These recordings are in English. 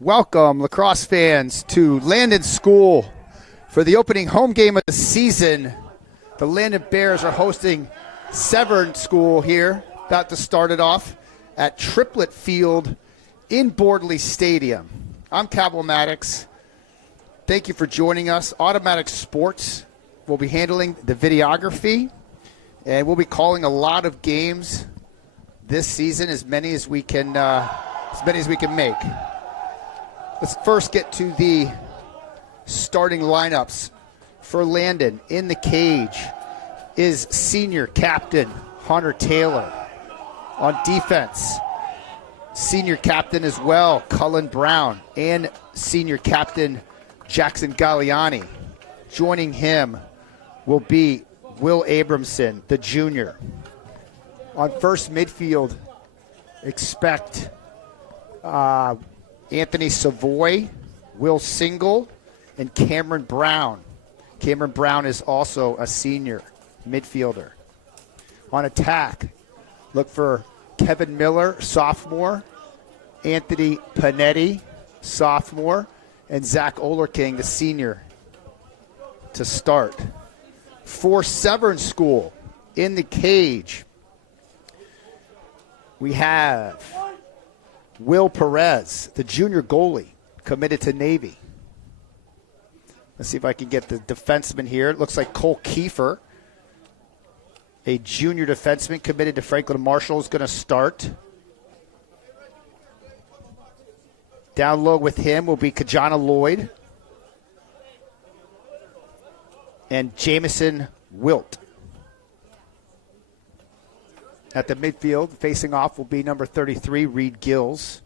Welcome, Lacrosse fans, to Landon School for the opening home game of the season. The Landon Bears are hosting Severn School here, about to start it off at Triplet Field in Bordley Stadium. I'm Cable MADLAX. Thank you for joining us. Automatic Sports will be handling the videography, and we'll be calling a lot of games this season, as many as we can make. Let's first get to the starting lineups for Landon. In the cage is senior captain Hunter Taylor. On defense, senior captain as well, Cullen Brown, and senior captain Jackson Galliani. Joining him will be Will Abramson, the junior. On first midfield, expect Anthony Savoy, Will Single, and Cameron Brown. Cameron Brown is also a senior midfielder. On attack, look for Kevin Miller, sophomore, Anthony Panetti, sophomore, and Zach Oehlerking, the senior, to start. For Severn School, in the cage, we have Will Perez, the junior goalie, committed to Navy. Let's see if I can get the defenseman here. It looks like Cole Kiefer, a junior defenseman committed to Franklin Marshall, is going to start. Down low with him will be Kajana Lloyd and Jamison Wilt. At the midfield, facing off will be number 33, Reed Gills,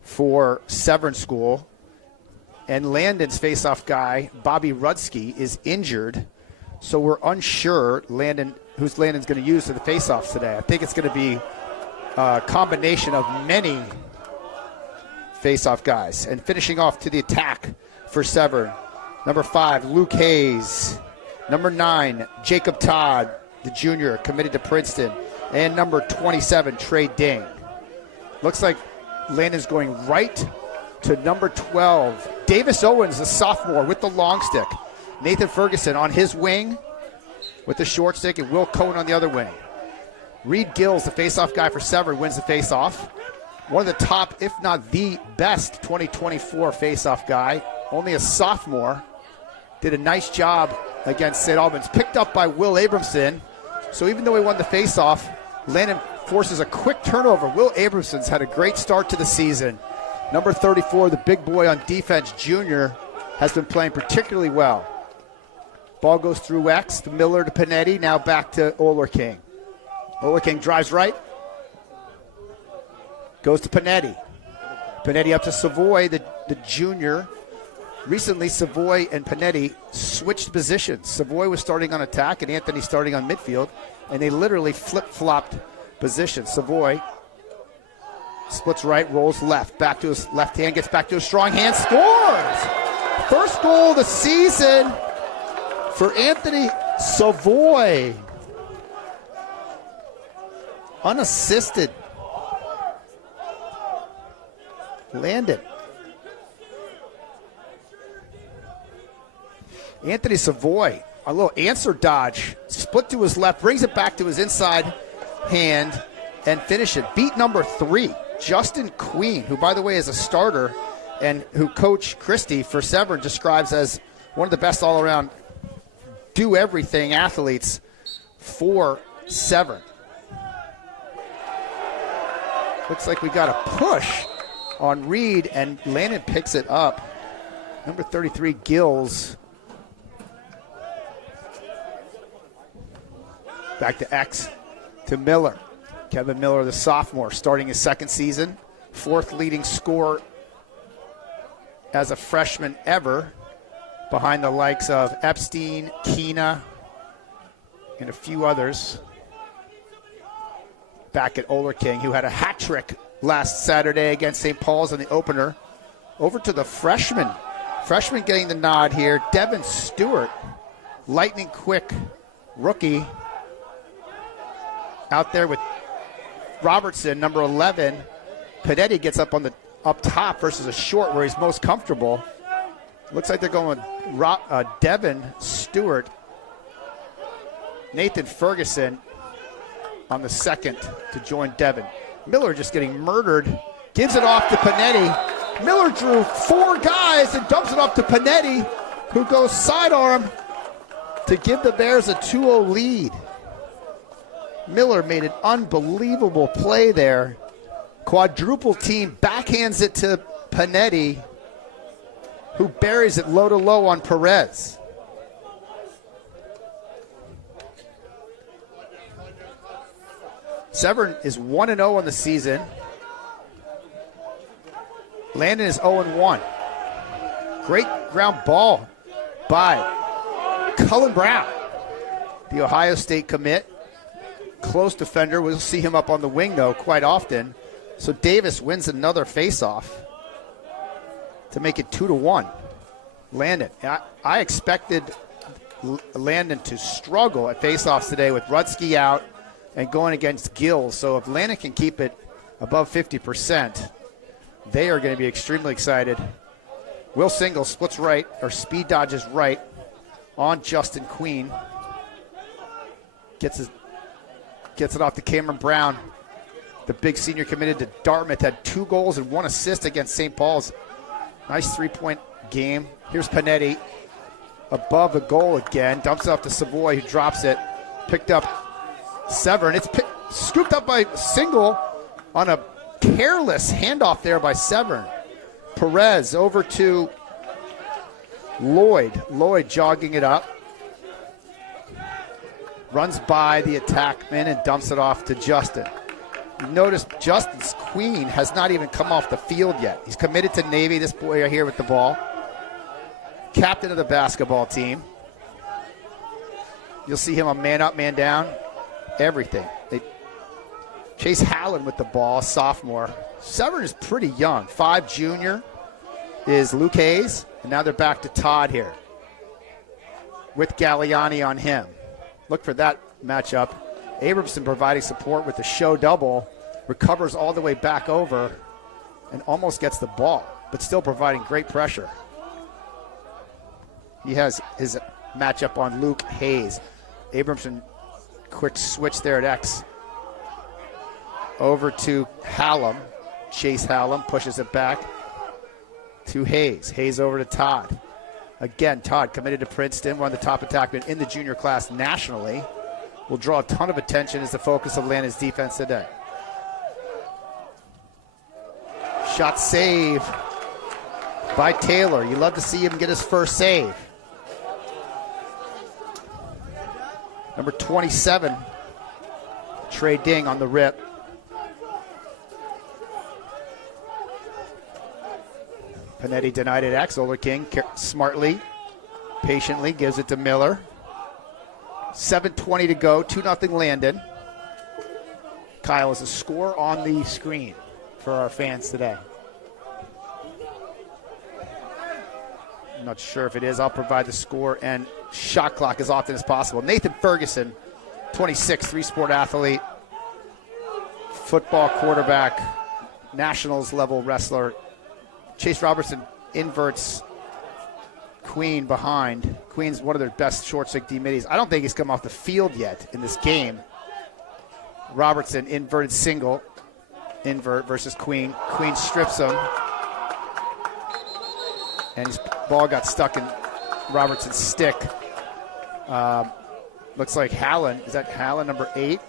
for Severn School. And Landon's face-off guy, Bobby Rudsky, is injured, so we're unsure who's Landon's going to use for the face-offs today. I think it's going to be a combination of many face-off guys. And finishing off to the attack for Severn, number 5, Luke Hayes. Number 9, Jacob Todd, the junior, committed to Princeton. And number 27, Trey Ding. Looks like Landon's going right to number 12. Davis Owens, the sophomore, with the long stick. Nathan Ferguson on his wing with the short stick, and Will Cohen on the other wing. Reed Gills, the face-off guy for Severn, wins the face-off. One of the top, if not the best, 2024 face-off guy. Only a sophomore. Did a nice job against St. Albans. Picked up by Will Abramson. So even though he won the face-off, Landon forces a quick turnover. Will Abramson's had a great start to the season. Number 34, the big boy on defense, junior, has been playing particularly well. Ball goes through X, to Miller to Panetti, now back to Oehlerking. Oehlerking drives right. Goes to Panetti. Panetti up to Savoy, the junior. Recently, Savoy and Panetti switched positions. Savoy was starting on attack and Anthony starting on midfield, and they literally flip-flopped positions. Savoy splits right, rolls left, back to his left hand, gets back to his strong hand, scores! First goal of the season for Anthony Savoy. Unassisted. Landon. Anthony Savoy, a little answer dodge, split to his left, brings it back to his inside hand, and finish it. Beat number 3, Justin Queen, who, by the way, is a starter and who Coach Christie for Severn describes as one of the best all-around do-everything athletes for Severn. Looks like we got a push on Reed, and Landon picks it up. Number 33, Gills. Back to X, to Miller. Kevin Miller, the sophomore, starting his second season. 4th leading scorer as a freshman ever, behind the likes of Epstein, Keena, and a few others. Back at Oehlerking, who had a hat trick last Saturday against St. Paul's in the opener. Over to the freshman. Freshman getting the nod here, Devin Stewart. Lightning quick rookie. Out there with Robertson, number 11. Panetti gets up on the up top versus a short where he's most comfortable. Looks like they're going Devin Stewart, Nathan Ferguson on the second to join Devin. Miller just getting murdered. Gives it off to Panetti. Miller drew 4 guys and dumps it off to Panetti, who goes sidearm to give the Bears a 2-0 lead. Miller made an unbelievable play there. Quadruple team backhands it to Panetti, who buries it low to low on Perez. Severn is 1-0 on the season. Landon is 0-1. Great ground ball by Cullen Brown, the Ohio State commit. Close defender. We'll see him up on the wing, though, quite often. So Davis wins another faceoff to make it 2-1. Landon. I expected Landon to struggle at faceoffs today with Rutsky out and going against Gills. So if Landon can keep it above 50%, they are going to be extremely excited. Will Single splits right, or speed dodges right on Justin Queen. Gets it off to Cameron Brown. The big senior committed to Dartmouth, had 2 goals and 1 assist against St. Paul's. Nice 3-point game. Here's Panetti above the goal again. Dumps it off to Savoy, who drops it. Picked up Severn. It's scooped up by Single on a careless handoff there by Severn. Perez over to Lloyd. Lloyd jogging it up. Runs by the attackman and dumps it off to Justin. You notice Justin's Queen has not even come off the field yet. He's committed to Navy, this boy right here with the ball. Captain of the basketball team. You'll see him a man up, man down. Everything. Chase Hallen with the ball, sophomore. Severn is pretty young. 5 junior is Luke Hayes. And now they're back to Todd here with Galliani on him. Look for that matchup. Abramson providing support with the show double. Recovers all the way back over and almost gets the ball, but still providing great pressure. He has his matchup on Luke Hayes. Abramson, quick switch there at X. Over to Hallam. Chase Hallam pushes it back to Hayes. Hayes over to Todd. Again, Todd committed to Princeton, one of the top attackmen in the junior class nationally. Will draw a ton of attention as the focus of Landon's defense today. Shot save by Taylor. You love to see him get his first save. Number 27, Trey Ding on the rip. Panetti denied it. Oehlerking smartly, patiently gives it to Miller. 7:20 to go, 2-0 Landon. Kyle, is a score on the screen for our fans today? I'm not sure if it is. I'll provide the score and shot clock as often as possible. Nathan Ferguson, 26, 3-sport athlete, football quarterback, nationals level wrestler. Chase Robertson inverts Queen behind. Queen's one of their best short stick D middies. I don't think he's come off the field yet in this game. Robertson inverted single. Invert versus Queen. Queen strips him. And his ball got stuck in Robertson's stick. Looks like Hallen. Is that Hallen, number 8?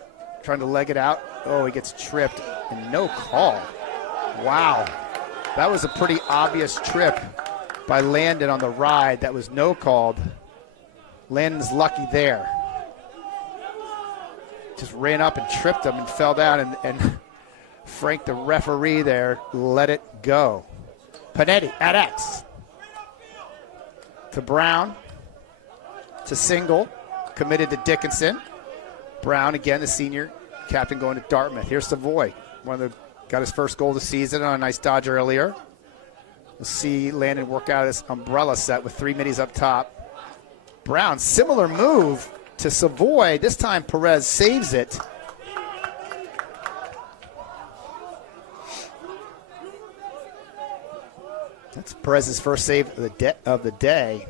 Trying to leg it out. Oh, he gets tripped and no call. Wow. That was a pretty obvious trip by Landon on the ride. That was no called. Landon's lucky there. Just ran up and tripped him and fell down, and Frank, the referee there, let it go. Panetti at X. To Brown. To Single. Committed to Dickinson. Brown, again, the senior captain, going to Dartmouth. Here's Savoy. Got his first goal of the season on a nice dodge earlier. We'll see Landon work out his umbrella set with 3 middies up top. Brown, similar move to Savoy. This time Perez saves it. That's Perez's first save of the day.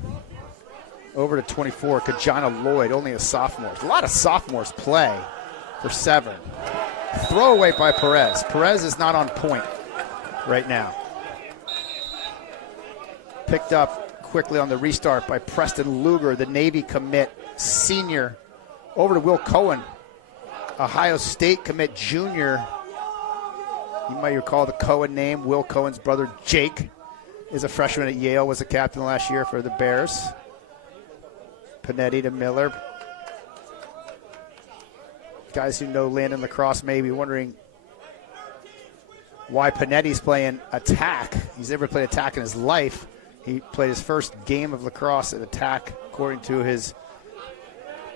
Over to 24, Kajana Lloyd, only a sophomore. A lot of sophomores play for Severn. Throwaway by Perez. Perez is not on point right now. Picked up quickly on the restart by Preston Luger, the Navy commit senior. Over to Will Cohen, Ohio State commit junior. You might recall the Cohen name. Will Cohen's brother Jake is a freshman at Yale, was a captain last year for the Bears. Panetti to Miller. Guys who know Landon Lacrosse may be wondering why Panetti's playing attack. He's never played attack in his life. He played his first game of lacrosse at attack, according to his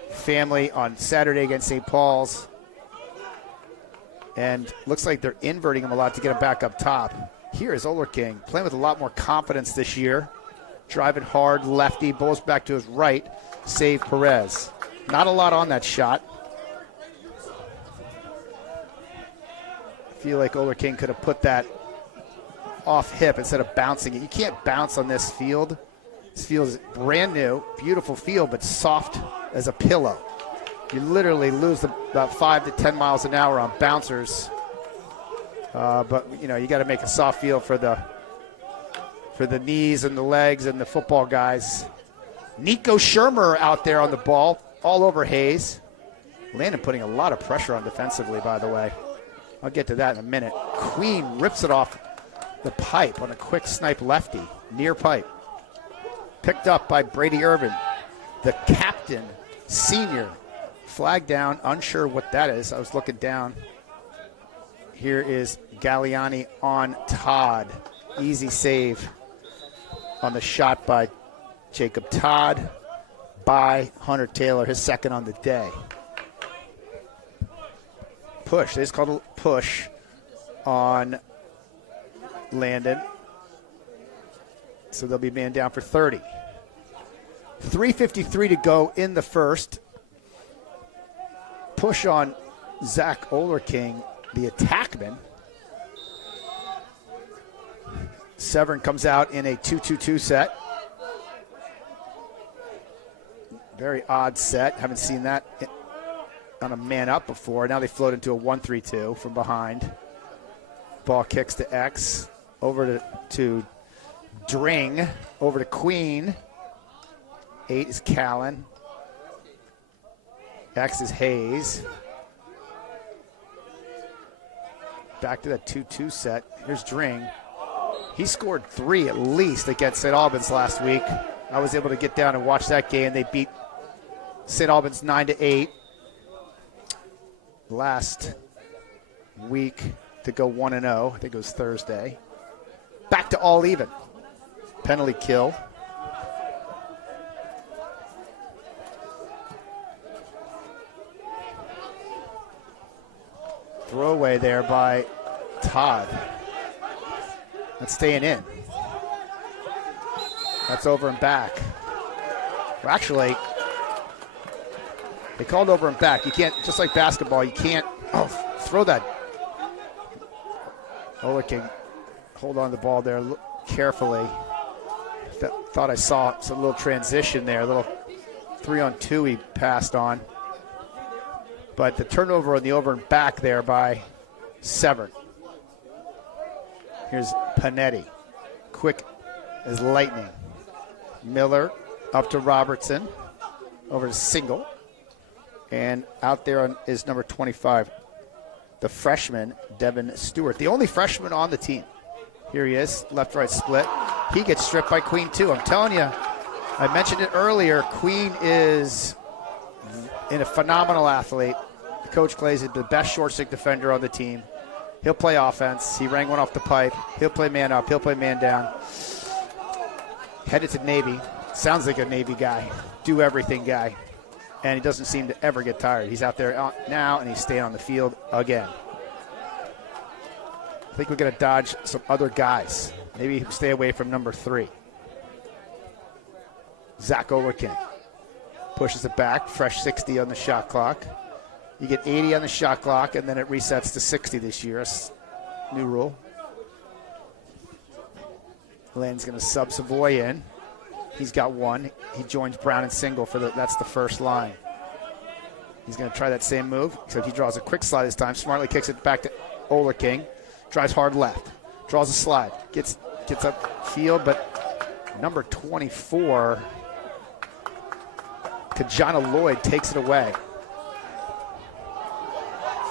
family, on Saturday against St. Paul's. And looks like they're inverting him a lot to get him back up top. Here is Oehlerking playing with a lot more confidence this year. Driving hard, lefty, bowls back to his right. Save Perez. Not a lot on that shot. I feel like Oehlerking could have put that off hip instead of bouncing it. You can't bounce on this field. This field is brand new, beautiful field, but soft as a pillow. You literally lose about 5 to 10 miles an hour on bouncers. But you know, you got to make a soft field for the knees and the legs and the football guys. Nico Shermer out there on the ball, all over Hayes. Landon putting a lot of pressure on defensively, by the way. I'll get to that in a minute. Queen rips it off the pipe on a quick snipe lefty, near pipe. Picked up by Brady Irvin, the captain, senior. Flag down, unsure what that is. I was looking down. Here is Galliani on Todd. Easy save on the shot by Jacob Todd by Hunter Taylor, his second on the day. Push. They just called a push on Landon. So they'll be man down for 30. 3:53 to go in the first. Push on Zach Oehlerking, the attackman. Severn comes out in a 2-2-2 set. Very odd set. Haven't seen that on a man up before. Now they float into a 1-3-2 from behind. Ball kicks to X. Over to Dring. Over to Queen. 8 is Callan. X is Hayes. Back to that 2-2 set. Here's Dring. He scored 3 at least against St. Albans last week. I was able to get down and watch that game. They beat St. Albans 9-8 last week to go 1-0. I think it was Thursday. Back to all even. Penalty kill. Throwaway there by Todd. That's staying in. That's over and back. Well, actually, they called over and back. You can't, just like basketball, you can't throw that. Oehlerking hold on to the ball there carefully. Thought I saw some little transition there, a little 3-on-2 he passed on. But the turnover on the over and back there by Severn. Here's Panetti. Quick as lightning. Miller up to Robertson. Over to Single. And out there is number 25, the freshman, Devin Stewart. The only freshman on the team. Here he is, left-right split. He gets stripped by Queen, too. I'm telling you, I mentioned it earlier, Queen is a phenomenal athlete. Coach Clay's the best short stick defender on the team. He'll play offense. He rang one off the pipe. He'll play man up. He'll play man down. Headed to Navy. Sounds like a Navy guy. Do everything guy. And he doesn't seem to ever get tired. He's out there now, and he's staying on the field again. I think we're going to dodge some other guys. Maybe stay away from number 3. Zach Oehlerking pushes it back. Fresh 60 on the shot clock. You get 80 on the shot clock, and then it resets to 60 this year. That's new rule. Landon's going to sub Savoy in. He's got one. He joins Brown in single that's the first line. He's going to try that same move, except he draws a quick slide this time. Smartly kicks it back to Oehlerking. Drives hard left. Draws a slide. Gets up field, but number 24, Kajana Lloyd, takes it away.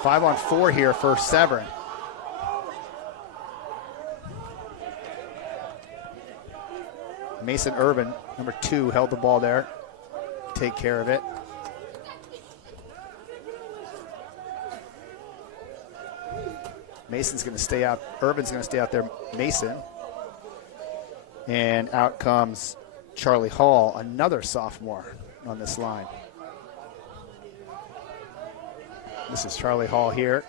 5-on-4 here for Severn. Mason Urban, number 2, held the ball there. Take care of it. Mason's going to stay out. Urban's going to stay out there. Mason. And out comes Charlie Hall, another sophomore on this line. This is Charlie Hall here.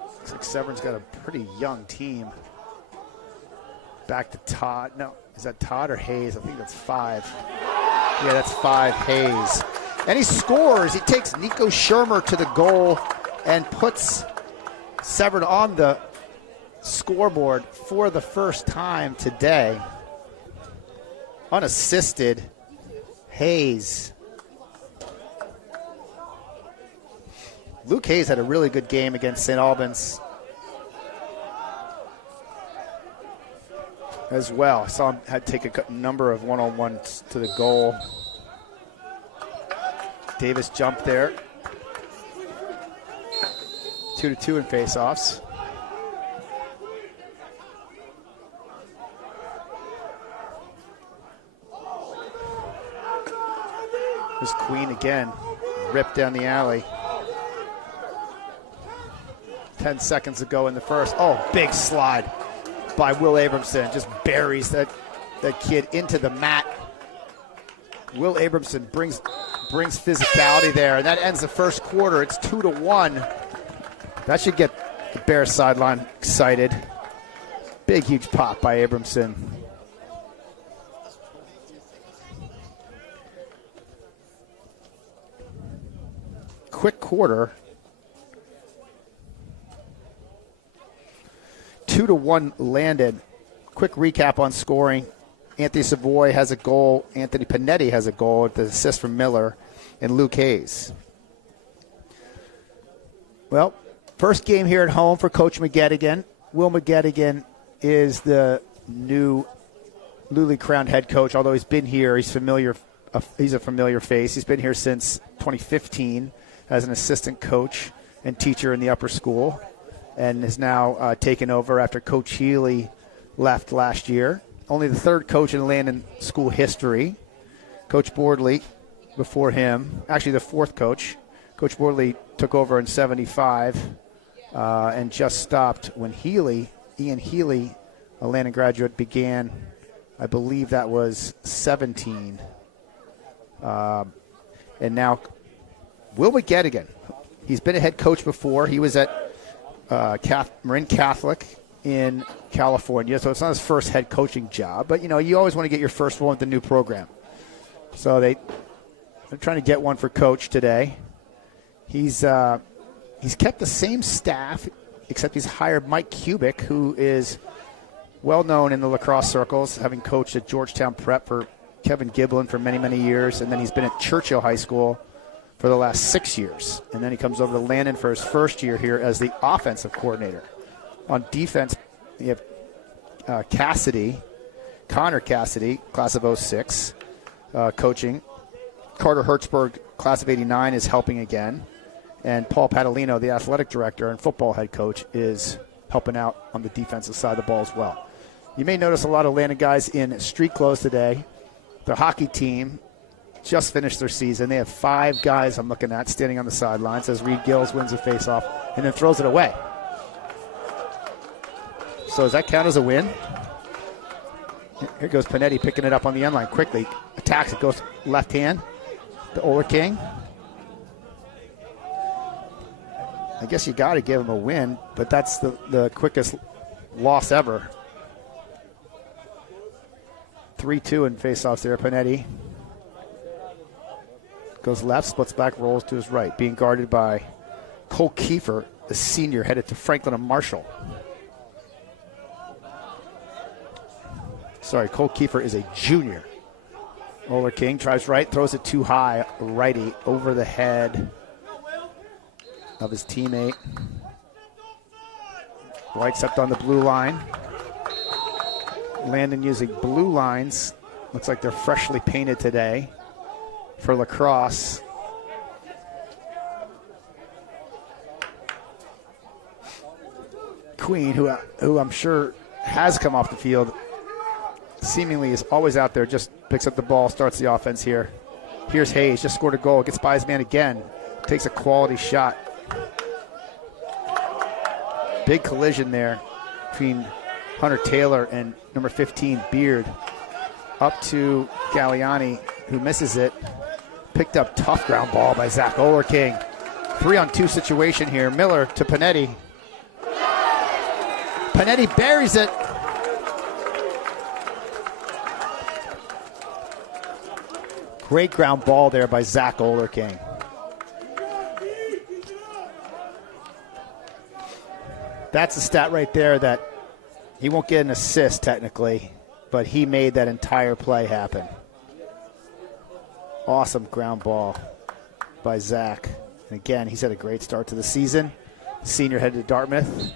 Looks like Severn's got a pretty young team. Back to Todd. No, is that Todd or Hayes? I think that's 5. Yeah, that's 5, Hayes. And he scores. He takes Nico Shermer to the goal and puts Severn on the scoreboard for the first time today. Unassisted, Hayes. Luke Hayes had a really good game against St. Albans as well. I saw him had to take a number of one-on-ones to the goal. Davis jumped there. 2-2 in face-offs. There's Queen again, ripped down the alley. 10 seconds to go in the first. Oh, big slide by Will Abramson. Just buries that kid into the mat. Will Abramson brings physicality there, and that ends the first quarter. It's 2-1. That should get the Bears sideline excited. Big, huge pop by Abramson. Quick quarter. 2-1 Landon. Quick recap on scoring. Anthony Savoy has a goal. Anthony Panetti has a goal with the assist from Miller and Luke Hayes. Well, first game here at home for Coach McGettigan. Will McGettigan is the new newly crowned head coach. Although he's been here, he's a familiar face. He's been here since 2015 as an assistant coach and teacher in the upper school, and is now taken over after Coach Healy left last year. Only the third coach in Landon school history. Coach Boardley before him, actually the fourth coach. Coach Boardley took over in 75 and just stopped when Ian Healy, a Landon graduate, began, I believe that was 17. And now Will McGettigan, he's been a head coach before. He was at Marin Catholic in California, so it's not his first head coaching job. But, you always want to get your first one with the new program. So they're trying to get one for Coach today. He's kept the same staff, except he's hired Mike Kubik, who is well known in the lacrosse circles, having coached at Georgetown Prep for Kevin Giblin for many, many years. And then he's been at Churchill High School for the last 6 years. And then he comes over to Landon for his first year here as the offensive coordinator. On defense, you have Connor Cassidy, class of 06, coaching. Carter Hertzberg, class of 89, is helping again. And Paul Padalino, the athletic director and football head coach, is helping out on the defensive side of the ball as well. You may notice a lot of Landon guys in street clothes today. The hockey team just finished their season. They have 5 guys I'm looking at standing on the sidelines as Reed Gills wins a faceoff and then throws it away. So does that count as a win? Here goes Panetti picking it up on the end line quickly. Attacks it, goes left hand to Oehlerking. I guess you got to give him a win, but that's the quickest loss ever. 3-2 in faceoffs there, Panetti. Goes left, splits back, rolls to his right. Being guarded by Cole Kiefer, the senior, headed to Franklin and Marshall. Cole Kiefer is a junior. Oehlerking tries right, throws it too high, righty, over the head of his teammate. White stepped on the blue line. Landon using blue lines. Looks like they're freshly painted today for lacrosse. Queen, who I'm sure has come off the field, seemingly is always out there, just picks up the ball, starts the offense here. Here's Hayes, just scored a goal, gets by his man again, takes a quality shot. Big collision there between Hunter Taylor and number 15, Beard. Up to Galliani, who misses it. Picked up tough ground ball by Zach Oehlerking. 3-on-2 situation here. Miller to Panetti. Panetti buries it. Great ground ball there by Zach Oehlerking. That's a stat right there that he won't get an assist technically, but he made that entire play happen. Awesome ground ball by Zach. And again, he's had a great start to the season. Senior headed to Dartmouth.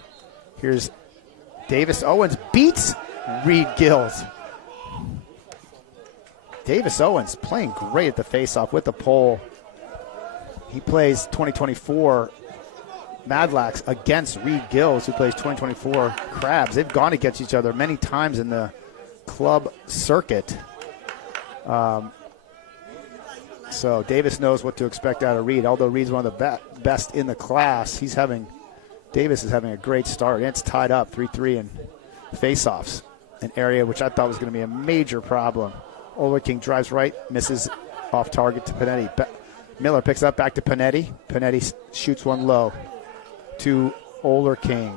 Here's Davis Owens beats Reed Gills. Davis Owens playing great at the faceoff with the pole. He plays 2024 MADLAX against Reed Gills, who plays 2024 Crabs. They've gone against each other many times in the club circuit. So Davis knows what to expect out of Reed. Although Reed's one of the best in the class, Davis is having a great start. And it's tied up 3-3 in faceoffs, an area which I thought was going to be a major problem. Oehlerking drives right, misses off target to Panetti. Miller picks up back to Panetti. Panetti shoots one low to Oehlerking,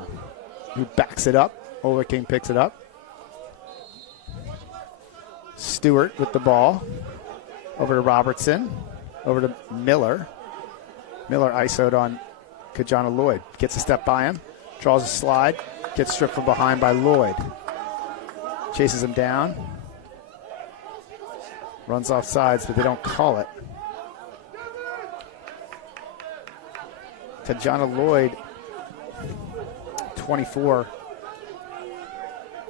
who backs it up. Oehlerking picks it up. Stewart with the ball. Over to Robertson. Over to Miller. Miller isoed on Kajana Lloyd. Gets a step by him. Draws a slide. Gets stripped from behind by Lloyd. Chases him down. Runs off sides, but they don't call it. Kajana Lloyd, 24.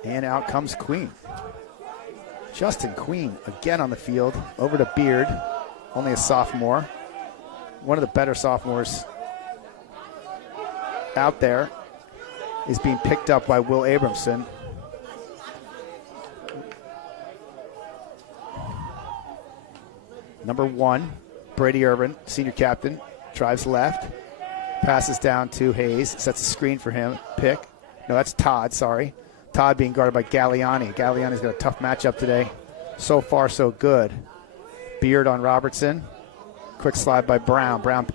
And out comes Queen. Justin Queen again on the field. Over to Beard, only a sophomore. One of the better sophomores out there is being picked up by Will Abramson. Number 1, Brady Irvin, senior captain, drives left, passes down to Hayes, sets a screen for him, pick. No, that's Todd, sorry. Todd being guarded by Galliani. Galliani's got a tough matchup today. So far, so good. Beard on Robertson. Quick slide by Brown. Brown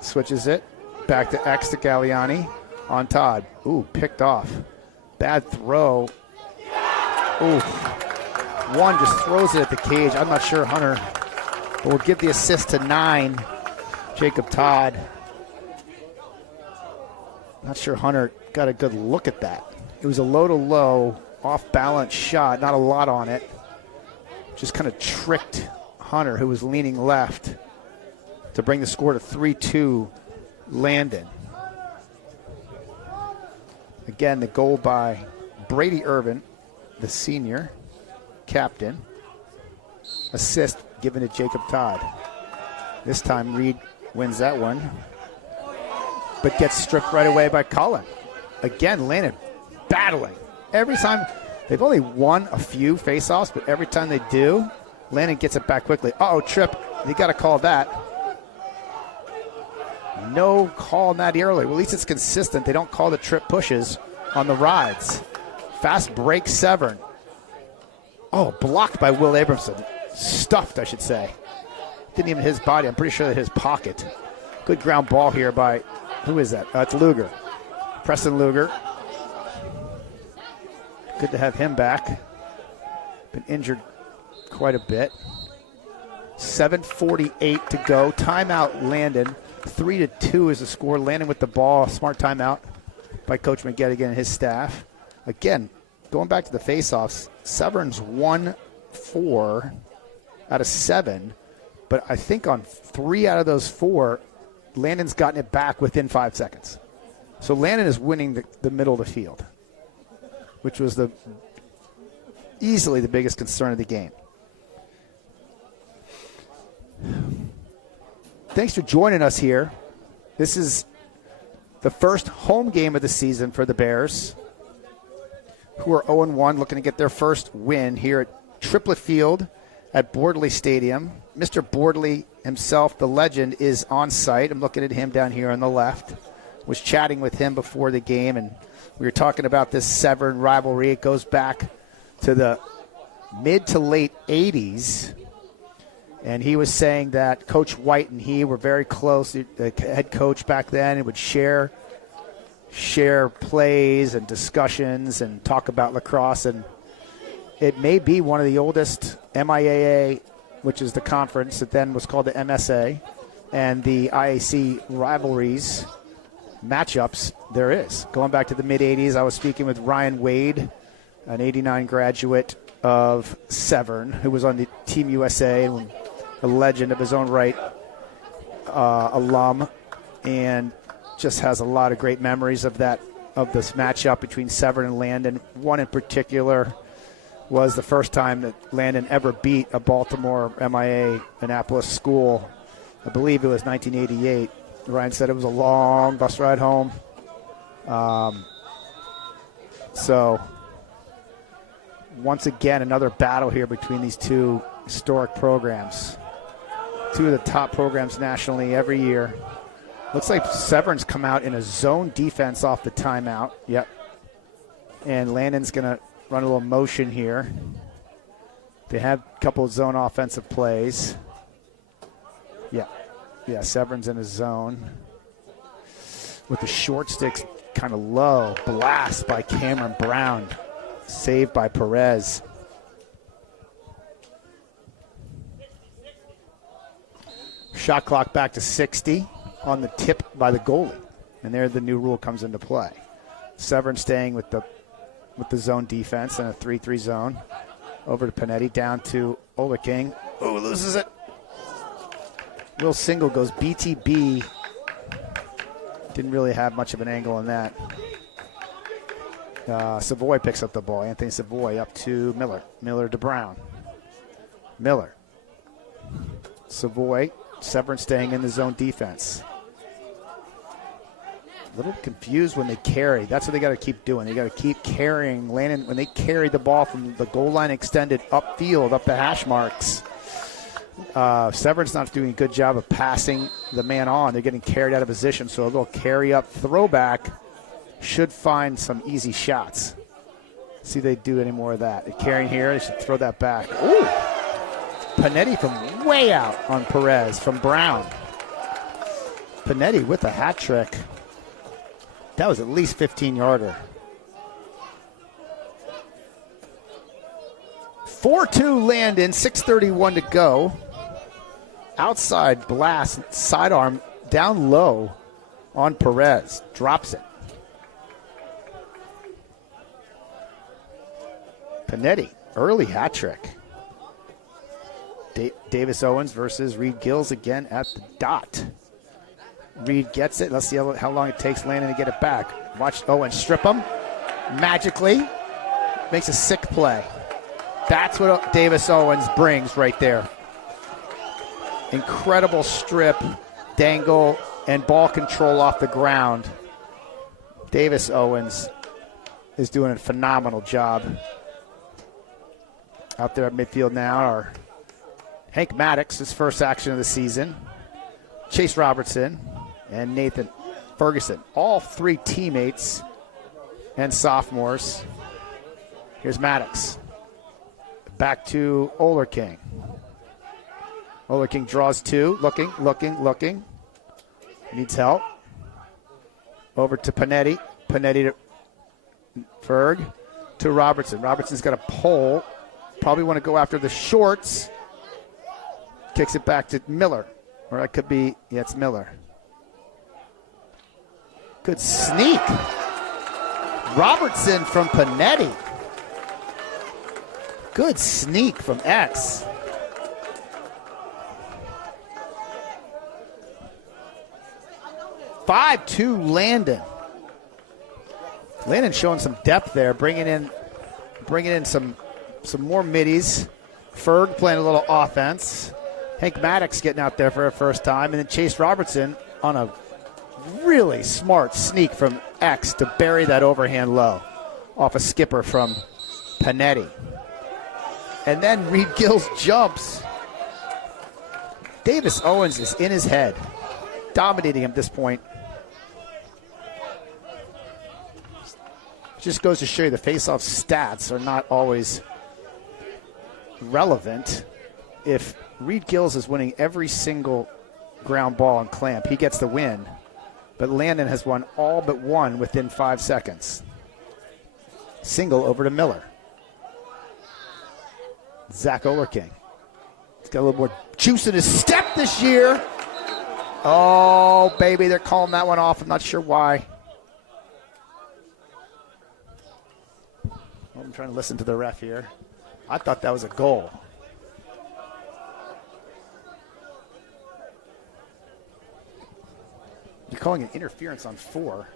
switches it. Back to X to Galliani on Todd. Ooh, picked off. Bad throw. Ooh. One just throws it at the cage. I'm not sure Hunter will give the assist to 9. Jacob Todd. Not sure Hunter got a good look at that. It was a low-to-low, off-balance shot. Not a lot on it. Just kind of tricked Hunter, who was leaning left, to bring the score to 3-2 Landon. Again, the goal by Brady Irvin, the senior captain. Assist given to Jacob Todd. This time Reed wins that one, but gets stripped right away by Cullen. Again, Landon battling. Every time, they've only won a few faceoffs, but every time they do, Landon gets it back quickly. Uh-oh, trip. You got to call that. No call on that early. Well, at least it's consistent. They don't call the trip pushes on the rides. Fast break Severn. Oh, blocked by Will Abramson. Stuffed, I should say. Didn't even hit his body. I'm pretty sure that his pocket. Good ground ball here by, who is that? It's Luger. Preston Luger. Good to have him back. Been injured quite a bit. 7:48 to go. Timeout Landon. 3-2 is the score. Landon with the ball. Smart timeout by Coach McGettigan and his staff. Again, going back to the faceoffs, Severn's won 4 out of 7, but I think on 3 out of those 4, Landon's gotten it back within 5 seconds. So Landon is winning the middle of the field, which was easily the biggest concern of the game. Thanks for joining us here. This is the first home game of the season for the Bears, who are 0-1, looking to get their first win here at Triplet Field at Bordley Stadium. Mr. Bordley himself, the legend, is on site. I'm looking at him down here on the left. Was chatting with him before the game, and we were talking about this Severn rivalry. It goes back to the mid to late 80s. And he was saying that Coach White and he were very close, the head coach back then, and would share plays and discussions and talk about lacrosse. And it may be one of the oldest MIAA, which is the conference that then was called the MSA, and the IAC rivalries, matchups there is. Going back to the mid-'80s, I was speaking with Ryan Wade, an 89 graduate of Severn, who was on the Team USA and a legend of his own right, alum, and just has a lot of great memories of this matchup between Severn and Landon. One in particular was the first time that Landon ever beat a Baltimore MIA Annapolis school. I believe it was 1988. Ryan said it was a long bus ride home. So once again, another battle here between these two historic programs. Two of the top programs nationally every year. Looks like Severn's come out in a zone defense off the timeout. Yep. And Landon's going to run a little motion here. They have a couple of zone offensive plays. Yeah, Severn's in a zone. With the short sticks kind of low. Blast by Cameron Brown. Saved by Perez. Shot clock back to 60 on the tip by the goalie. And there the new rule comes into play. Severn staying with the zone defense in a 3-3 zone. Over to Panetti, down to Oehlerking. Oh, loses it. Will Single goes BTB. Didn't really have much of an angle on that. Savoy picks up the ball. Anthony Savoy up to Miller. Miller to Brown. Miller. Savoy. Severn staying in the zone defense. A little confused when they carry. That's what they got to keep doing. They got to keep carrying. Landon, when they carry the ball from the goal line extended upfield, up the hash marks, Severn's not doing a good job of passing the man on. They're getting carried out of position, so a little carry-up throwback should find some easy shots. See if they do any more of that. They're carrying here. They should throw that back. Ooh! Panetti from way out on Perez from Brown. Panetti with a hat trick. That was at least 15-yarder. 4-2 Landon, 6:31 to go. Outside blast, sidearm down low on Perez. Drops it. Panetti, early hat trick. Davis Owens versus Reed Gills again at the dot. Reed gets it. Let's see how long it takes Landon to get it back. Watch Owens strip him. Magically makes a sick play. That's what Davis Owens brings right there. Incredible strip, dangle, and ball control off the ground. Davis Owens is doing a phenomenal job. Out there at midfield now are Hank Maddox, his first action of the season, Chase Robertson, and Nathan Ferguson. All three teammates and sophomores. Here's Maddox. Back to Oehlerking. Oehlerking draws two. Looking. Needs help. Over to Panetti. Panetti to Ferg. To Robertson. Robertson's got a pole. Probably want to go after the shorts. Kicks it back to Miller. Or that could be, yeah, it's Miller. Good sneak. Robertson from Panetti. Good sneak from X. (5-2) Landon. Landon showing some depth there, bringing in some more middies. Ferg playing a little offense. Hank MADLAX getting out there for the first time, and then Chase Robertson on a really smart sneak from X to bury that overhand low off a skipper from Panetti. And then Reed Gills jumps. Davis Owens is in his head, dominating him at this point. Just goes to show you the face-off stats are not always relevant. If Reed Gills is winning every single ground ball and clamp, he gets the win. But Landon has won all but one within 5 seconds. Single over to Miller. Zach Oehlerking. He's got a little more juice in his step this year. Oh, baby, they're calling that one off. I'm not sure why. I'm trying to listen to the ref here. I thought that was a goal. You're calling an interference on 4.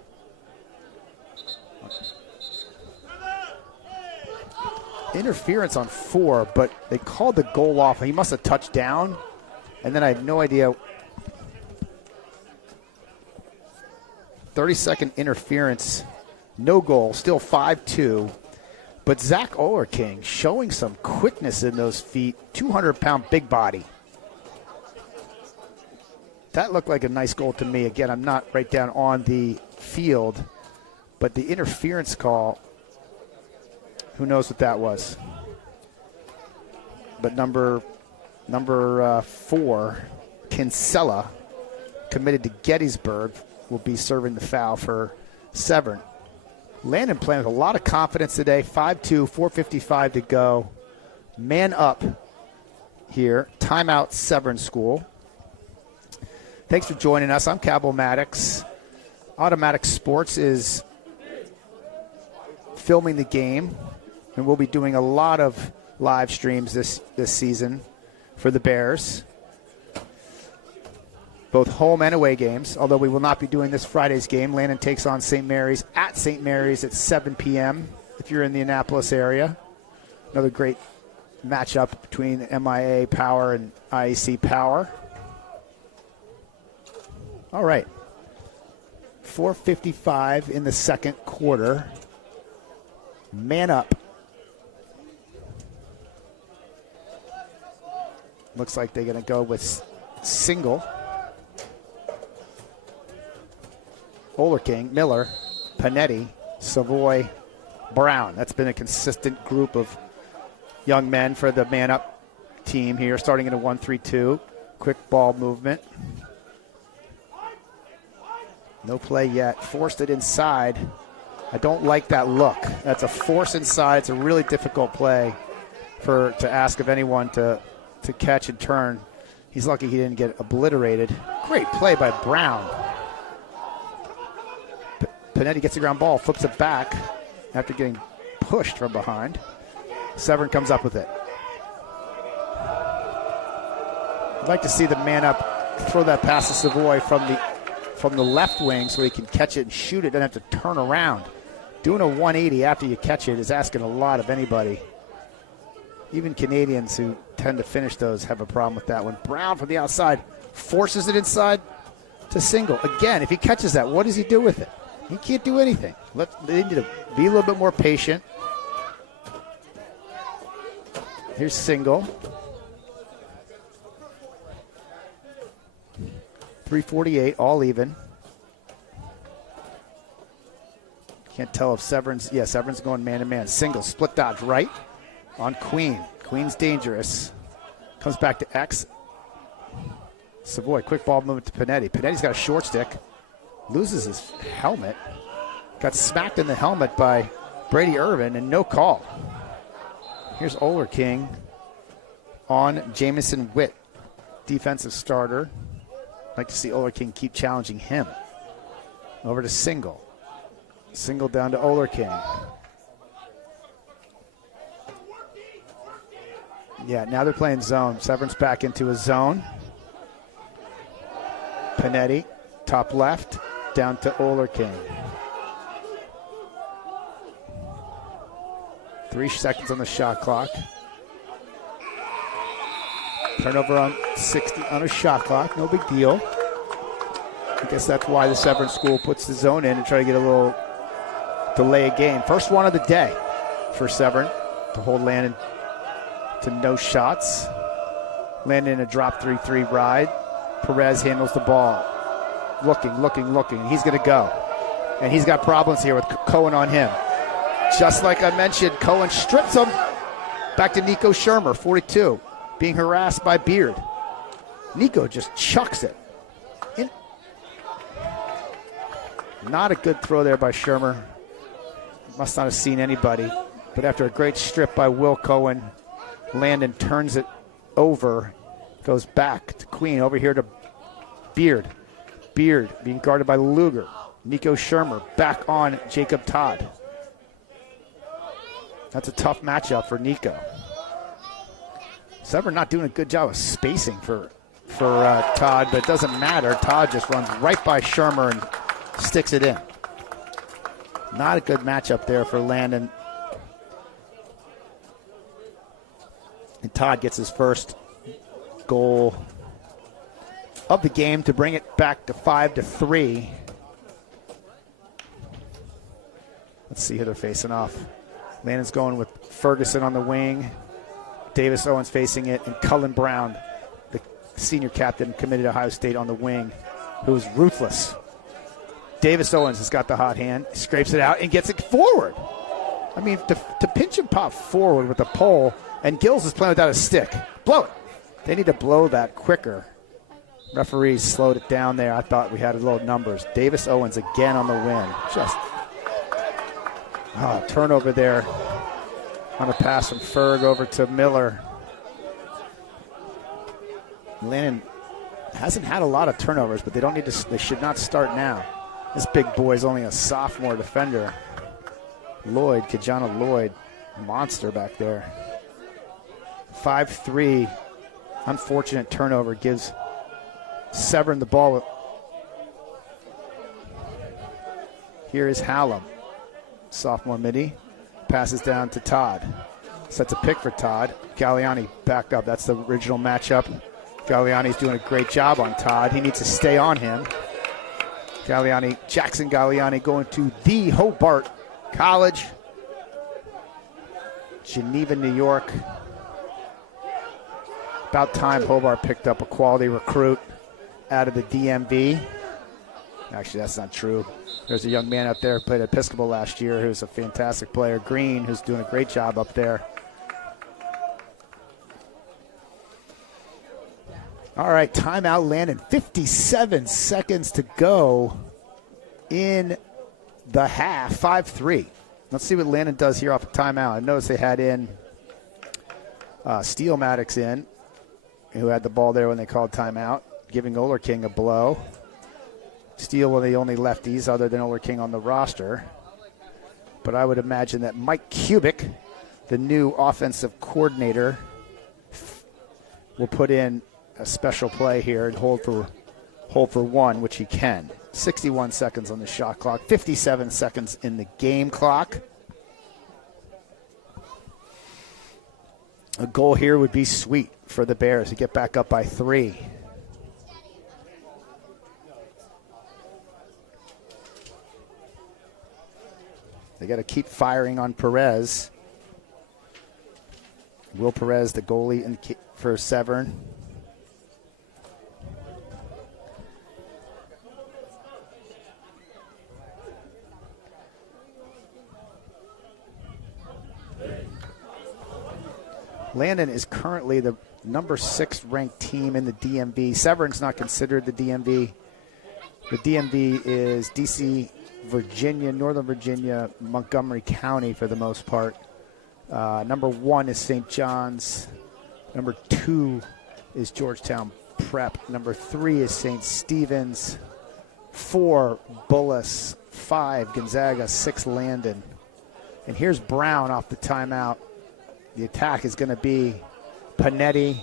Interference on 4, but they called the goal off. He must have touched down, and then I have no idea. 30-second interference, no goal, still 5-2. But Zach Oehlerking showing some quickness in those feet, 200-pound big body. That looked like a nice goal to me. Again, I'm not right down on the field, but the interference call, who knows what that was. But number 4, Kinsella, committed to Gettysburg, will be serving the foul for Severn. Landon playing with a lot of confidence today. 5-2, 4:55 to go. Man up here. Timeout, Severn School. Thanks for joining us. I'm Cabell Maddox. Automatic Sports is filming the game, and we'll be doing a lot of live streams this season for the Bears. Both home and away games, although we will not be doing this Friday's game. Landon takes on St. Mary's at St. Mary's at 7 p.m. if you're in the Annapolis area. Another great matchup between MIAA Power and IAC Power. All right. 4:55 in the second quarter. Man up. Looks like they're going to go with single. Oehlerking, Miller, Panetti, Savoy, Brown. That's been a consistent group of young men for the man-up team here, starting in a 1-3-2. Quick ball movement. No play yet. Forced it inside. I don't like that look. That's a force inside. It's a really difficult play to ask of anyone to catch and turn. He's lucky he didn't get obliterated. Great play by Brown. Panetti gets the ground ball, flips it back after getting pushed from behind. Severn comes up with it. I'd like to see the man up throw that pass to Savoy from the left wing so he can catch it and shoot it, doesn't have to turn around. Doing a 180 after you catch it is asking a lot of anybody. Even Canadians who tend to finish those have a problem with that one. Brown from the outside forces it inside to single. Again, if he catches that, what does he do with it? He can't do anything. They need to be a little bit more patient. Here's single. 3:48, all even. Can't tell if Severn's going man-to-man. Single, split dodge right on Queen. Queen's dangerous. Comes back to X. Savoy, quick ball movement to Panetti. Panetti's got a short stick. Loses his helmet. Got smacked in the helmet by Brady Irvin and no call. Here's Oehlerking on Jamison Witt, defensive starter. I'd like to see Oehlerking keep challenging him. Over to single. Single down to Oehlerking. Yeah, now they're playing zone. Severn's back into a zone. Panetti, top left, down to Oehlerking. 3 seconds on the shot clock. Turnover on 60 on a shot clock, no big deal. I guess that's why the Severn School puts the zone in and try to get a little delay a game. First one of the day for Severn to hold Landon to no shots. Landon in a drop 3-3 ride. Perez handles the ball. Looking. He's going to go. And he's got problems here with Cohen on him. Just like I mentioned, Cohen strips him. Back to Nico Shermer, 42, being harassed by Beard. Nico just chucks it. Not a good throw there by Shermer. Must not have seen anybody. But after a great strip by Will Cohen, Landon turns it over, goes back to Queen, over here to Beard. Beard being guarded by Luger. Nico Shermer back on Jacob Todd. That's a tough matchup for Nico. Severn not doing a good job of spacing for Todd, but it doesn't matter. Todd just runs right by Shermer and sticks it in. Not a good matchup there for Landon. And Todd gets his first goal of the game to bring it back to 5-3. Let's see who they're facing off. Landon's going with Ferguson on the wing. Davis Owens facing it, and Cullen Brown, the senior captain, committed to Ohio State, on the wing, who is ruthless. Davis Owens has got the hot hand, scrapes it out, and gets it forward. I mean, to pinch and pop forward with a pole, and Gills is playing without a stick. Blow it. They need to blow that quicker. Referees slowed it down there. I thought we had a little numbers. Davis Owens again on the win. Just turnover there on a pass from Ferg over to Miller. Landon hasn't had a lot of turnovers, but they should not start now. This big boy is only a sophomore defender. Lloyd, Kajana Lloyd, monster back there. 5-3, unfortunate turnover, gives Severn the ball. Here is Hallam, sophomore midi, passes down to Todd. Sets a pick for Todd. Galliani back up. That's the original matchup. Galliani's doing a great job on Todd. He needs to stay on him. Jackson Galliani going to the Hobart College, Geneva, New York. About time Hobart picked up a quality recruit out of the DMV. Actually, that's not true. There's a young man out there who played at Episcopal last year who's a fantastic player, Green, who's doing a great job up there. All right, timeout, Landon. 57 seconds to go in the half, 5-3. Let's see what Landon does here off a timeout. I noticed they had in Steele Maddox in, who had the ball there when they called timeout, giving Oehlerking a blow. Steele were the only lefties other than Oehlerking on the roster. But I would imagine that Mike Kubik, the new offensive coordinator, will put in a special play here and hold for one, which he can. 61 seconds on the shot clock, 57 seconds in the game clock. A goal here would be sweet for the Bears to get back up by 3. They got to keep firing on Perez. Will Perez, the goalie for Severn. Landon is currently the number 6 ranked team in the DMV. Severn's not considered the DMV. The DMV is DC, Virginia, Northern Virginia, Montgomery County for the most part. Number 1 is St. John's. Number 2 is Georgetown Prep. Number 3 is St. Stephen's. 4, Bullis. 5, Gonzaga. 6, Landon. And here's Brown off the timeout. The attack is going to be Panetti,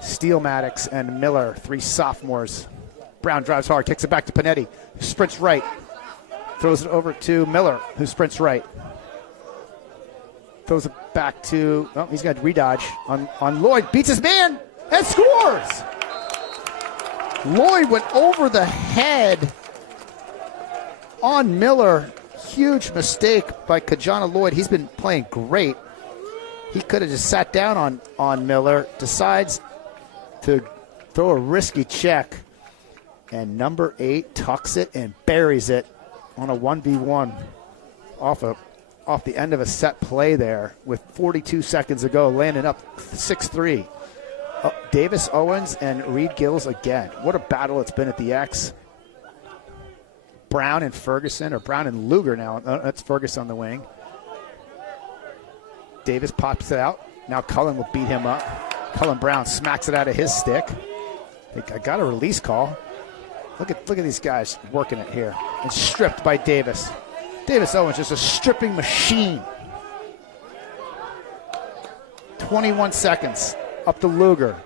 Steele, Maddox, and Miller, 3 sophomores. Brown drives hard, kicks it back to Panetti, who sprints right. Throws it over to Miller, who sprints right. Throws it back to, oh, he's got to redodge on Lloyd. Beats his man and scores! Lloyd went over the head on Miller. Huge mistake by Kajana Lloyd. He's been playing great. He could have just sat down on Miller. Decides to throw a risky check. And number 8 tucks it and buries it on a 1v1 off the end of a set play there with 42 seconds to go. Landon up 6-3. Davis Owens and Reed Gills again. What a battle it's been at the X. Brown and Ferguson, or Brown and Luger now. That's Ferguson on the wing. Davis pops it out. Now Cullen will beat him up. Cullen Brown smacks it out of his stick. I got a release call. Look at these guys working it here. And stripped by Davis. Davis Owens just a stripping machine. 21 seconds. Up to Luger.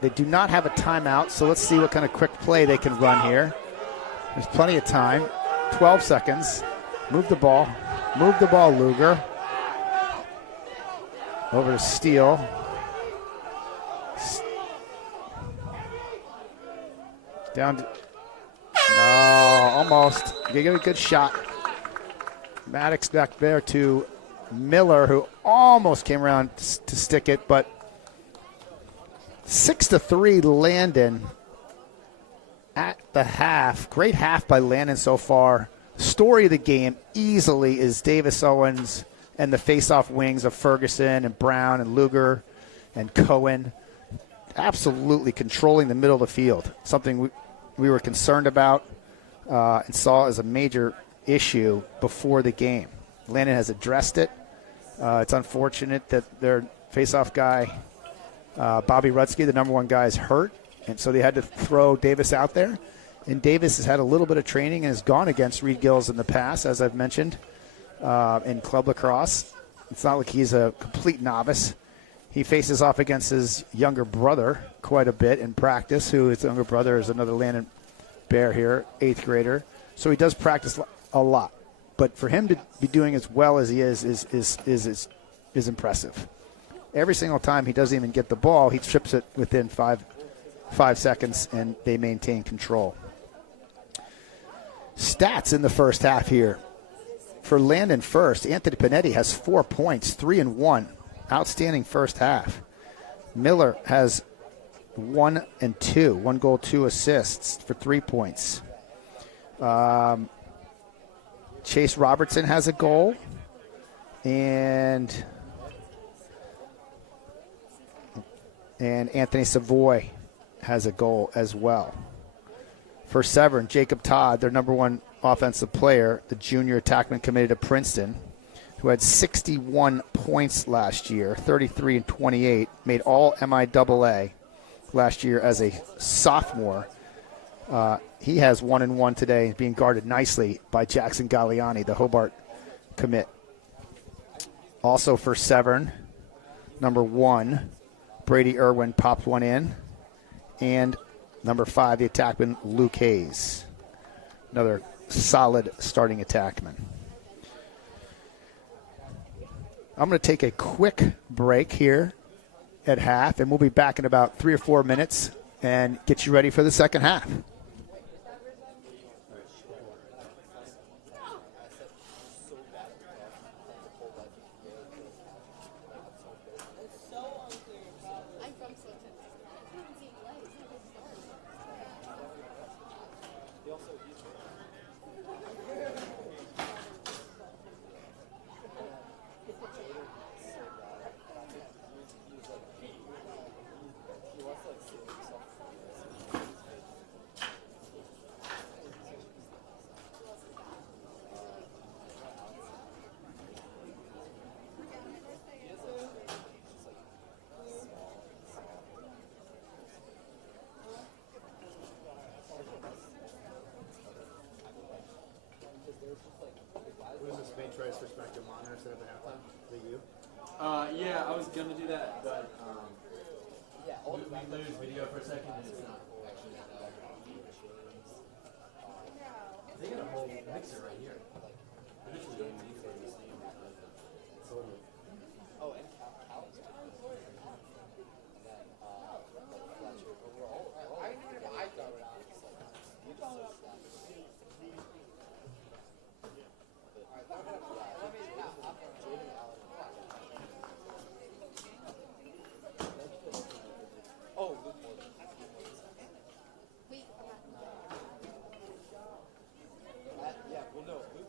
They do not have a timeout, so let's see what kind of quick play they can run here. There's plenty of time. 12 seconds. Move the ball. Move the ball, Luger. Over to Steele. Down to, oh, almost. You get a good shot. Maddox back there to Miller, who almost came around to stick it, but 6-3 Landon at the half. Great half by Landon so far. Story of the game easily is Davis Owens and the face-off wings of Ferguson and Brown and Luger and Cohen. Absolutely controlling the middle of the field. Something we were concerned about and saw as a major issue before the game. Landon has addressed it. It's unfortunate that their face-off guy, Bobby Rutsky, the number 1 guy, is hurt, and so they had to throw Davis out there. And Davis has had a little bit of training and has gone against Reed Gills in the past, as I've mentioned, in club lacrosse. It's not like he's a complete novice. He faces off against his younger brother quite a bit in practice, who his younger brother is another Landon Bear here, 8th grader. So he does practice a lot. But for him to be doing as well as he is impressive. Every single time he doesn't even get the ball, he trips it within five seconds, and they maintain control. Stats in the first half here. For Landon first, Anthony Panetti has 4 points, 3 and 1. Outstanding first half. Miller has 1 and 2, 1 goal, 2 assists for 3 points. Chase Robertson has a goal, and Anthony Savoy has a goal as well. For Severn, Jacob Todd, their number 1 offensive player, the junior attackman committed to Princeton, who had 61 points last year, 33 and 28, made all MIAA last year as a sophomore. He has 1 and 1 today, being guarded nicely by Jackson Galliani, the Hobart commit. Also for Severn, number 1, Brady Irwin popped one in. And number 5, the attackman, Luke Hayes. Another solid starting attackman. I'm going to take a quick break here at half, and we'll be back in about 3 or 4 minutes and get you ready for the second half. Yeah, I was gonna do that, but we lose video for a second and it's not actually they got a whole mixer right here. Initially, they didn't need this thing. Oh, and Cal's and then Fletcher. But we're all I knew if I got it on. It's like you just so stacked. Let me Jamie Allen. Oh, Luke Morgan. Yeah, well, no.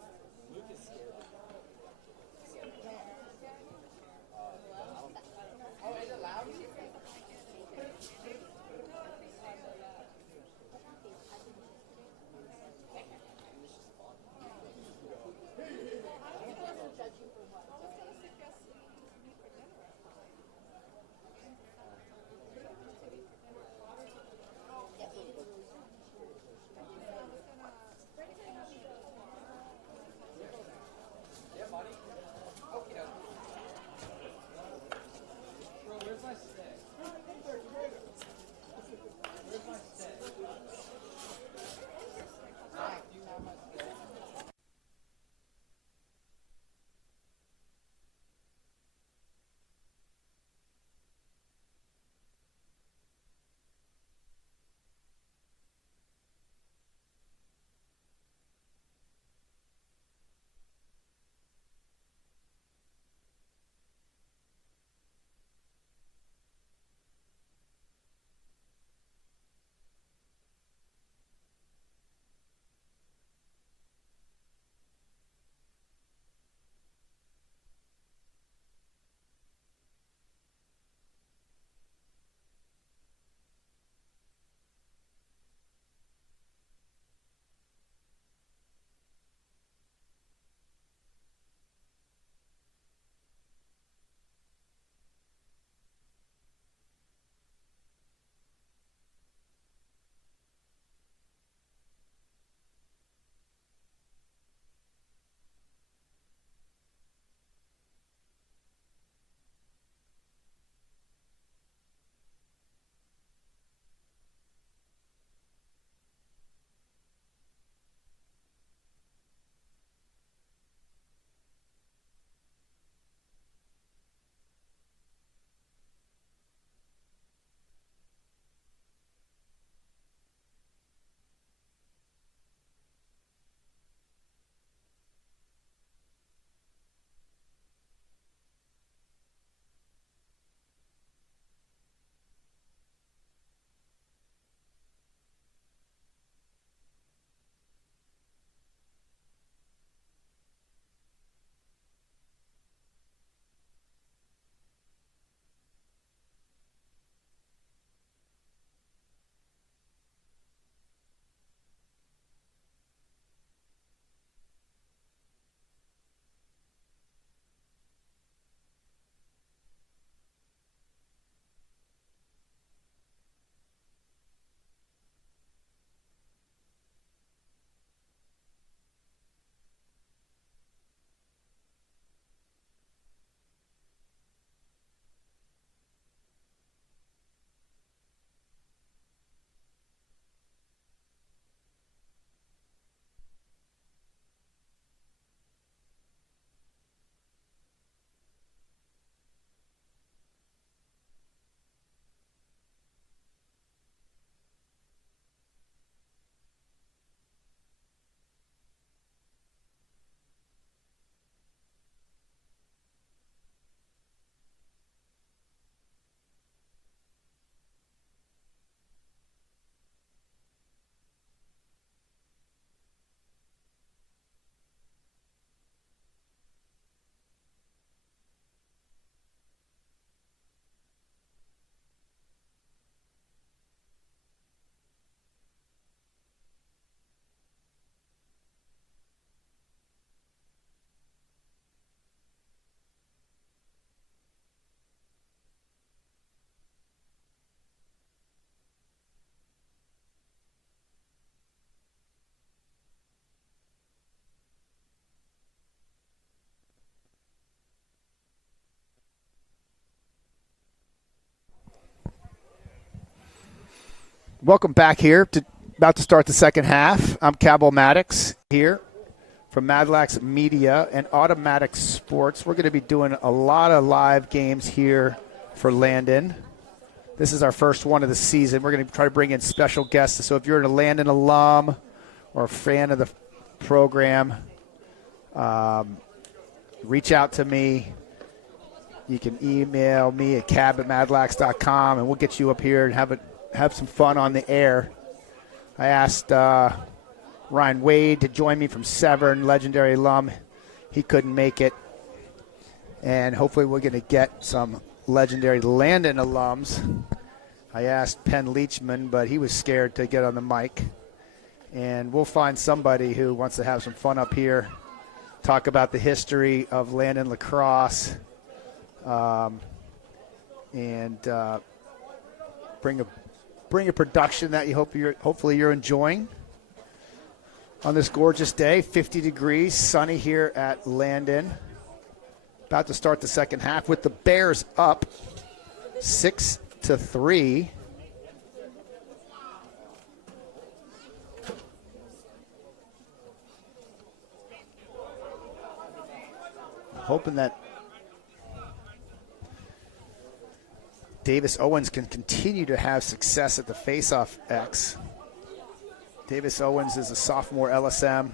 Welcome back here to about to start the second half. I'm Cabell Maddox here from MADLAX Media and Automatic Sports. We're going to be doing a lot of live games here for Landon. This is our first one of the season. We're going to try to bring in special guests. So if you're a Landon alum or a fan of the program, reach out to me. You can email me at cab@madlax.com, and we'll get you up here and have some fun on the air. I asked Ryan Wade to join me from Severn, legendary alum. He couldn't make it. And hopefully we're going to get some legendary Landon alums. I asked Penn Leachman, but he was scared to get on the mic. And we'll find somebody who wants to have some fun up here, talk about the history of Landon lacrosse, and bring a production that hopefully you're enjoying on this gorgeous day. 50 degrees, sunny here at Landon. About to start the second half with the Bears up 6-3. Hoping that Davis Owens can continue to have success at the face-off X. Davis Owens is a sophomore LSM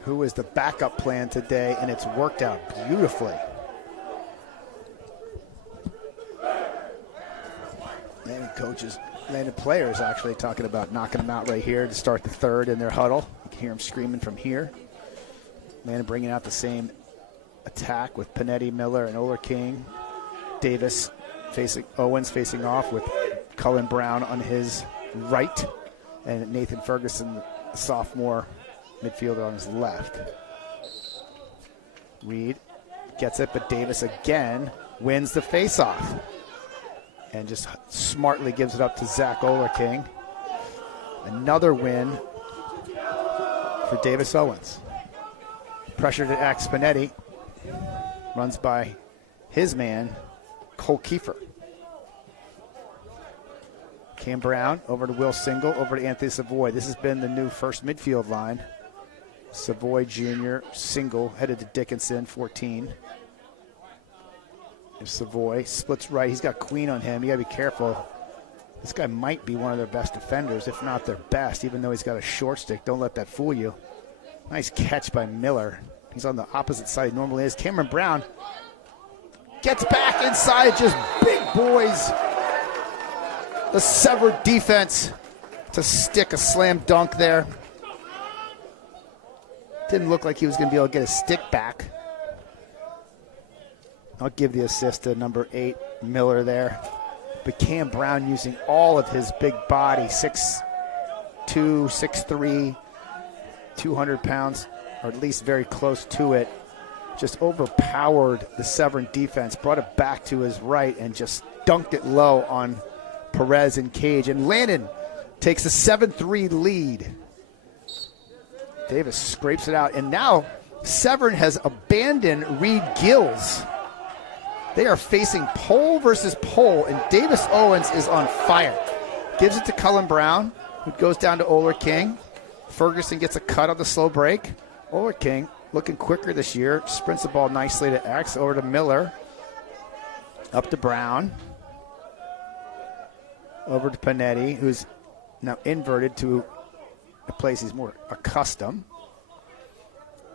who is the backup plan today, and it's worked out beautifully. Landon players actually talking about knocking them out right here to start the third in their huddle. You can hear them screaming from here. Landon bringing out the same attack with Panetti, Miller, and Oehlerking. Davis Owens facing off with Cullen Brown on his right, and Nathan Ferguson, the sophomore midfielder, on his left. Reed gets it, but Davis again wins the faceoff and just smartly gives it up to Zach Oehlerking. Another win for Davis Owens. Pressured at X. Panetti runs by his man, Cole Kiefer. Cam Brown over to Will Single, over to Anthony Savoy. This has been the new first midfield line. Savoy Jr., Single, headed to Dickinson, 14. There's Savoy, splits right. He's got Queen on him. You got to be careful. This guy might be one of their best defenders, if not their best, even though he's got a short stick. Don't let that fool you. Nice catch by Miller. He's on the opposite side he normally is. Cameron Brown gets back inside, just big boys. The Severn defense to stick a slam dunk there. Didn't look like he was going to be able to get his stick back. I'll give the assist to number 8, Miller there. But Cam Brown using all of his big body, 6'2", 6'3", 200 pounds, or at least very close to it. Just overpowered the Severn defense, brought it back to his right, and just dunked it low on Perez and Cage. And Landon takes a 7-3 lead. Davis scrapes it out. And now Severn has abandoned Reed Gills. They are facing pole versus pole, and Davis Owens is on fire. Gives it to Cullen Brown, who goes down to Oehlerking. Ferguson gets a cut on the slow break. Oehlerking looking quicker this year. Sprints the ball nicely to X, over to Miller. Up to Brown. Over to Panetti, who's now inverted to a place he's more accustomed,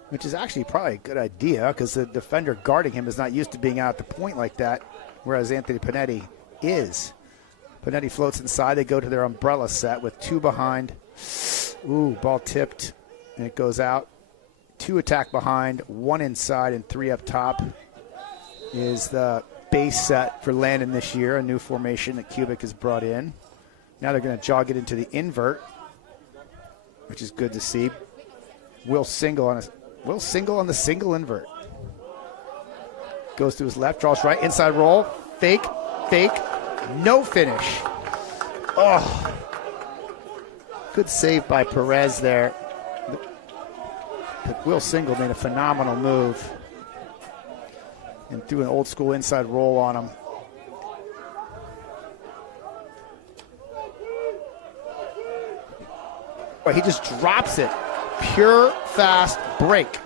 which is actually probably a good idea because the defender guarding him is not used to being out at the point like that, whereas Anthony Panetti is. Panetti floats inside. They go to their umbrella set with 2 behind. Ooh, ball tipped, and it goes out. 2 attack behind, 1 inside, and 3 up top is the base set for Landon this year, a new formation that Cubic has brought in. Now they're going to jog it into the invert, which is good to see. Will Single on the single invert. Goes to his left, draws right, inside roll, fake, no finish. Oh, good save by Perez there. But Will Single made a phenomenal move and threw an old school inside roll on him. But he just drops it. Pure fast break.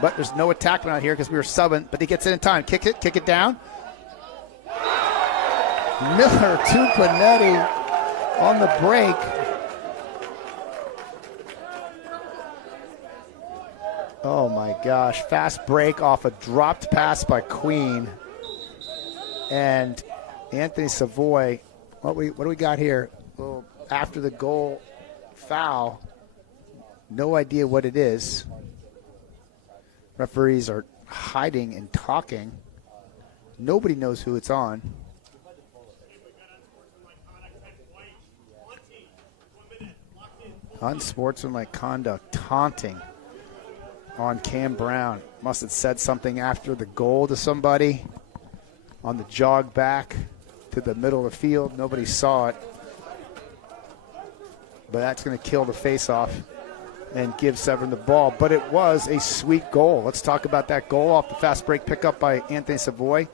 But there's no attack out here because we were subbing. But he gets in time. Kick it down. Miller to Panetti on the break. Oh my gosh. Fast break off a dropped pass by Queen. And Anthony Savoy, what do we got here? Well, after the goal foul, no idea what it is. Referees are hiding and talking. Nobody knows who it's on. Unsportsmanlike conduct, taunting on Cam Brown. Must have said something after the goal to somebody on the jog back to the middle of the field. Nobody saw it. But that's going to kill the faceoff and give Severn the ball. But it was a sweet goal. Let's talk about that goal off the fast break pickup by Anthony Savoy,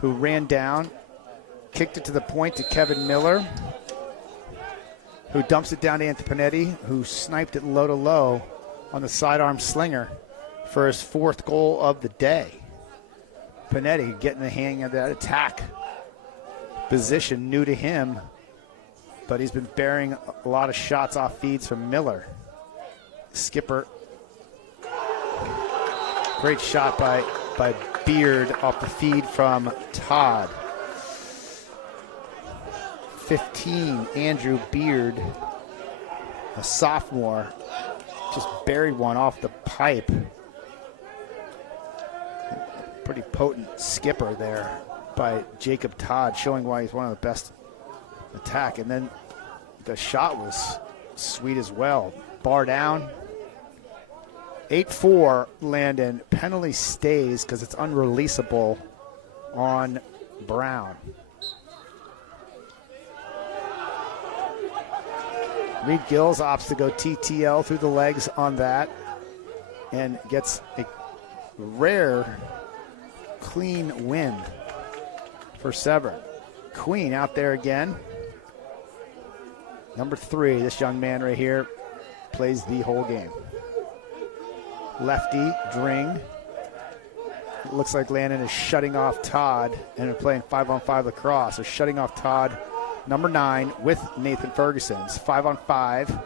who ran down, kicked it to the point to Kevin Miller, who dumps it down to Anthony Panetti, who sniped it low to low on the sidearm slinger for his 4th goal of the day. Panetti getting the hang of that attack position, new to him, but he's been bearing a lot of shots off feeds from Miller. Skipper, great shot by Beard off the feed from Todd. 15, Andrew Beard, a sophomore, just buried one off the pipe. Pretty potent skipper there by Jacob Todd, showing why he's one of the best attack. And then the shot was sweet as well. Bar down. 8-4 Landon. Penalty stays because it's unreleasable on Brown. Reed Gills opts to go TTL through the legs on that and gets a rare clean win for Severn. Queen out there again. Number 3, this young man right here plays the whole game. Lefty, Dring. It looks like Landon is shutting off Todd and they're playing 5-on-5 lacrosse. They're shutting off Todd, number 9, with Nathan Ferguson. It's 5-on-5,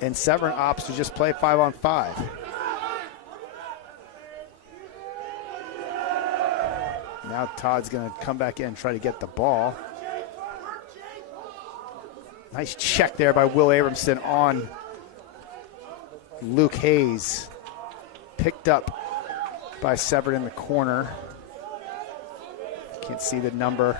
and Severn opts to just play 5-on-5. Now Todd's going to come back in and try to get the ball. Nice check there by Will Abramson on Luke Hayes. Picked up by Severn in the corner. Can't see the number.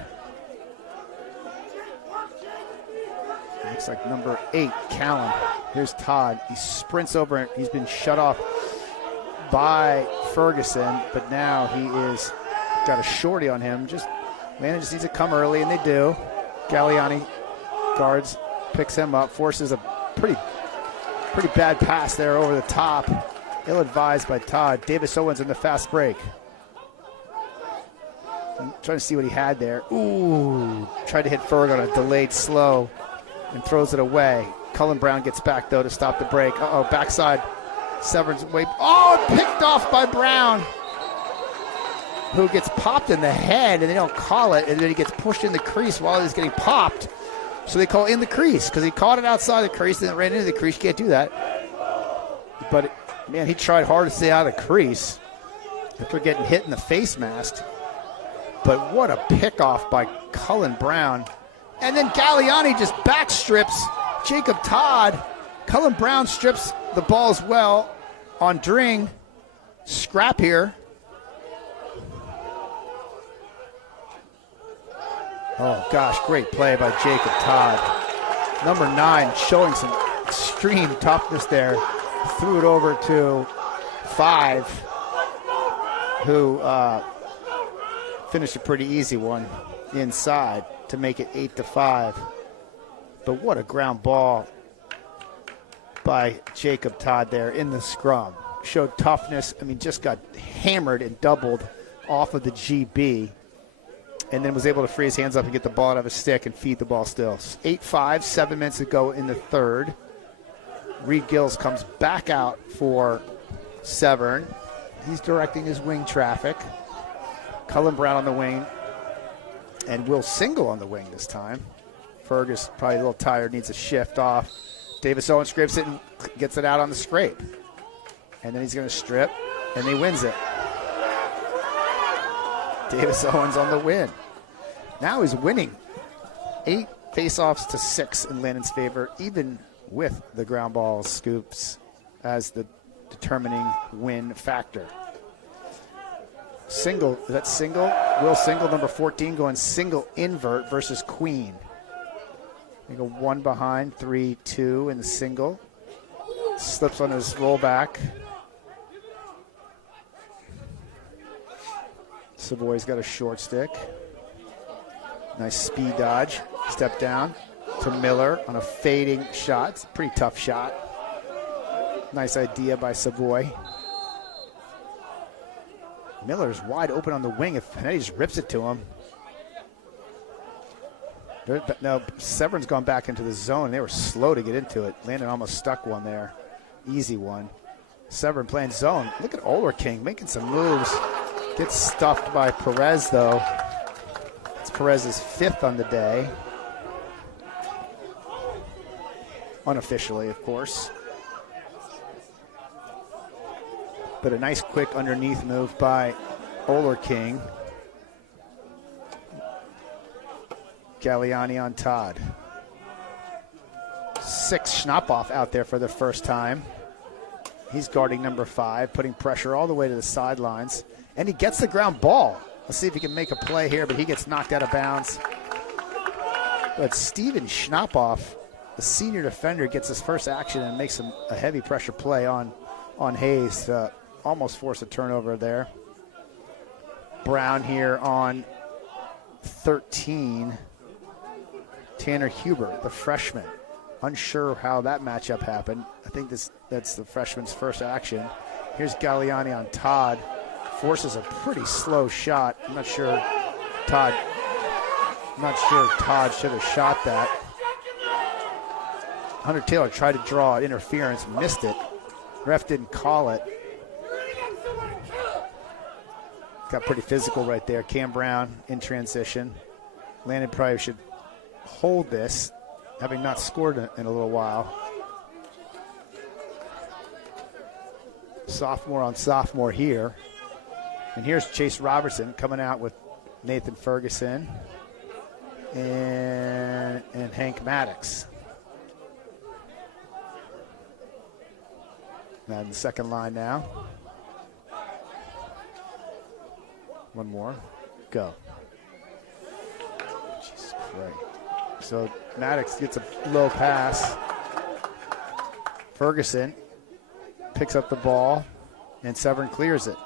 Looks like number 8, Callan. Here's Todd. He sprints over it. He's been shut off by Ferguson, but now he is got a shorty on him. Landon just needs to come early, and they do. Galliani guards, picks him up, forces a pretty bad pass there over the top. Ill-advised by Todd. Davis Owens in the fast break. I'm trying to see what he had there. Ooh, tried to hit Ferg on a delayed slow and throws it away. Cullen Brown gets back, though, to stop the break. Uh-oh, backside. Severn's way. Oh, picked off by Brown, who gets popped in the head, and they don't call it, and then he gets pushed in the crease while he's getting popped. So they call in the crease because he caught it outside the crease and then ran into the crease. You can't do that. But, man, he tried hard to stay out of the crease after getting hit in the face mask. But what a pickoff by Cullen Brown. And then Galliani just backstrips Jacob Todd. Cullen Brown strips the ball as well on Dring. Scrap here. Oh, gosh, great play by Jacob Todd. Number 9 showing some extreme toughness there. Threw it over to 5, who finished a pretty easy one inside to make it 8-5. But what a ground ball by Jacob Todd there in the scrum. Showed toughness. I mean, just got hammered and doubled off of the GB. And then was able to free his hands up and get the ball out of his stick and feed the ball still. 8-5, 7 minutes to go in the third. Reed Gills comes back out for Severn. He's directing his wing traffic. Cullen Brown on the wing. And Will Single on the wing this time. Fergus probably a little tired, needs a shift off. Davis Owen scrapes it and gets it out on the scrape. And then he's going to strip, and he wins it. Davis Owens on the win. Now he's winning 8 faceoffs to 6 in Landon's favor, even with the ground ball scoops as the determining win factor. Single, is that Single? Will Single, number 14, going single invert versus Queen. They go 1 behind, 3-2 in the single. Slips on his rollback. Savoy's got a short stick. Nice speed dodge. Step down to Miller on a fading shot. It's a pretty tough shot. Nice idea by Savoy. Miller's wide open on the wing. If Panetti just rips it to him. Now, Severn's gone back into the zone. They were slow to get into it. Landon almost stuck one there. Easy one. Severn playing zone. Look at Oehlerking making some moves. Gets stuffed by Perez, though. It's Perez's 5th on the day. Unofficially, of course. But a nice quick underneath move by Oehlerking. Galliani on Todd. 6 Schnappoff out there for the first time. He's guarding number 5, putting pressure all the way to the sidelines. And he gets the ground ball. Let's see if he can make a play here, but he gets knocked out of bounds. But Steven Schnappoff, the senior defender, gets his first action and makes a heavy pressure play on Hayes to almost force a turnover there. Brown here on 13. Tanner Hubert, the freshman. Unsure how that matchup happened. I think that's the freshman's first action. Here's Galliani on Todd. Forces a pretty slow shot. I'm not sure Todd should have shot that. Hunter Taylor tried to draw interference, missed it. Ref didn't call it. Got pretty physical right there. Cam Brown in transition. Landon probably should hold this, having not scored in a little while. Sophomore on sophomore here. And here's Chase Robertson coming out with Nathan Ferguson and Hank Maddox. Now in the second line now. One more. Go. Jesus Christ. So Maddox gets a low pass. Ferguson picks up the ball, and Severn clears it.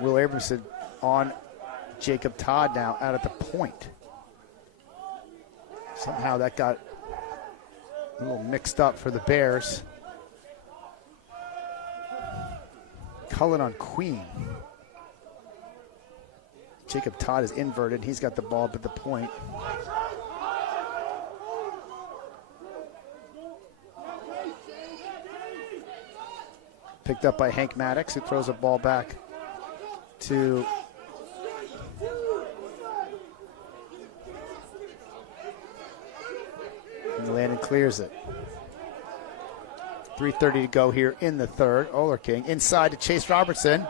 Will Abramson on Jacob Todd now out at the point. Somehow that got a little mixed up for the Bears. Cullen on Queen. Jacob Todd is inverted. He's got the ball up at the point. Picked up by Hank Maddox, who throws a ball back to and Landon clears it. 3:30 to go here in the third. Oehlerking inside to Chase Robertson,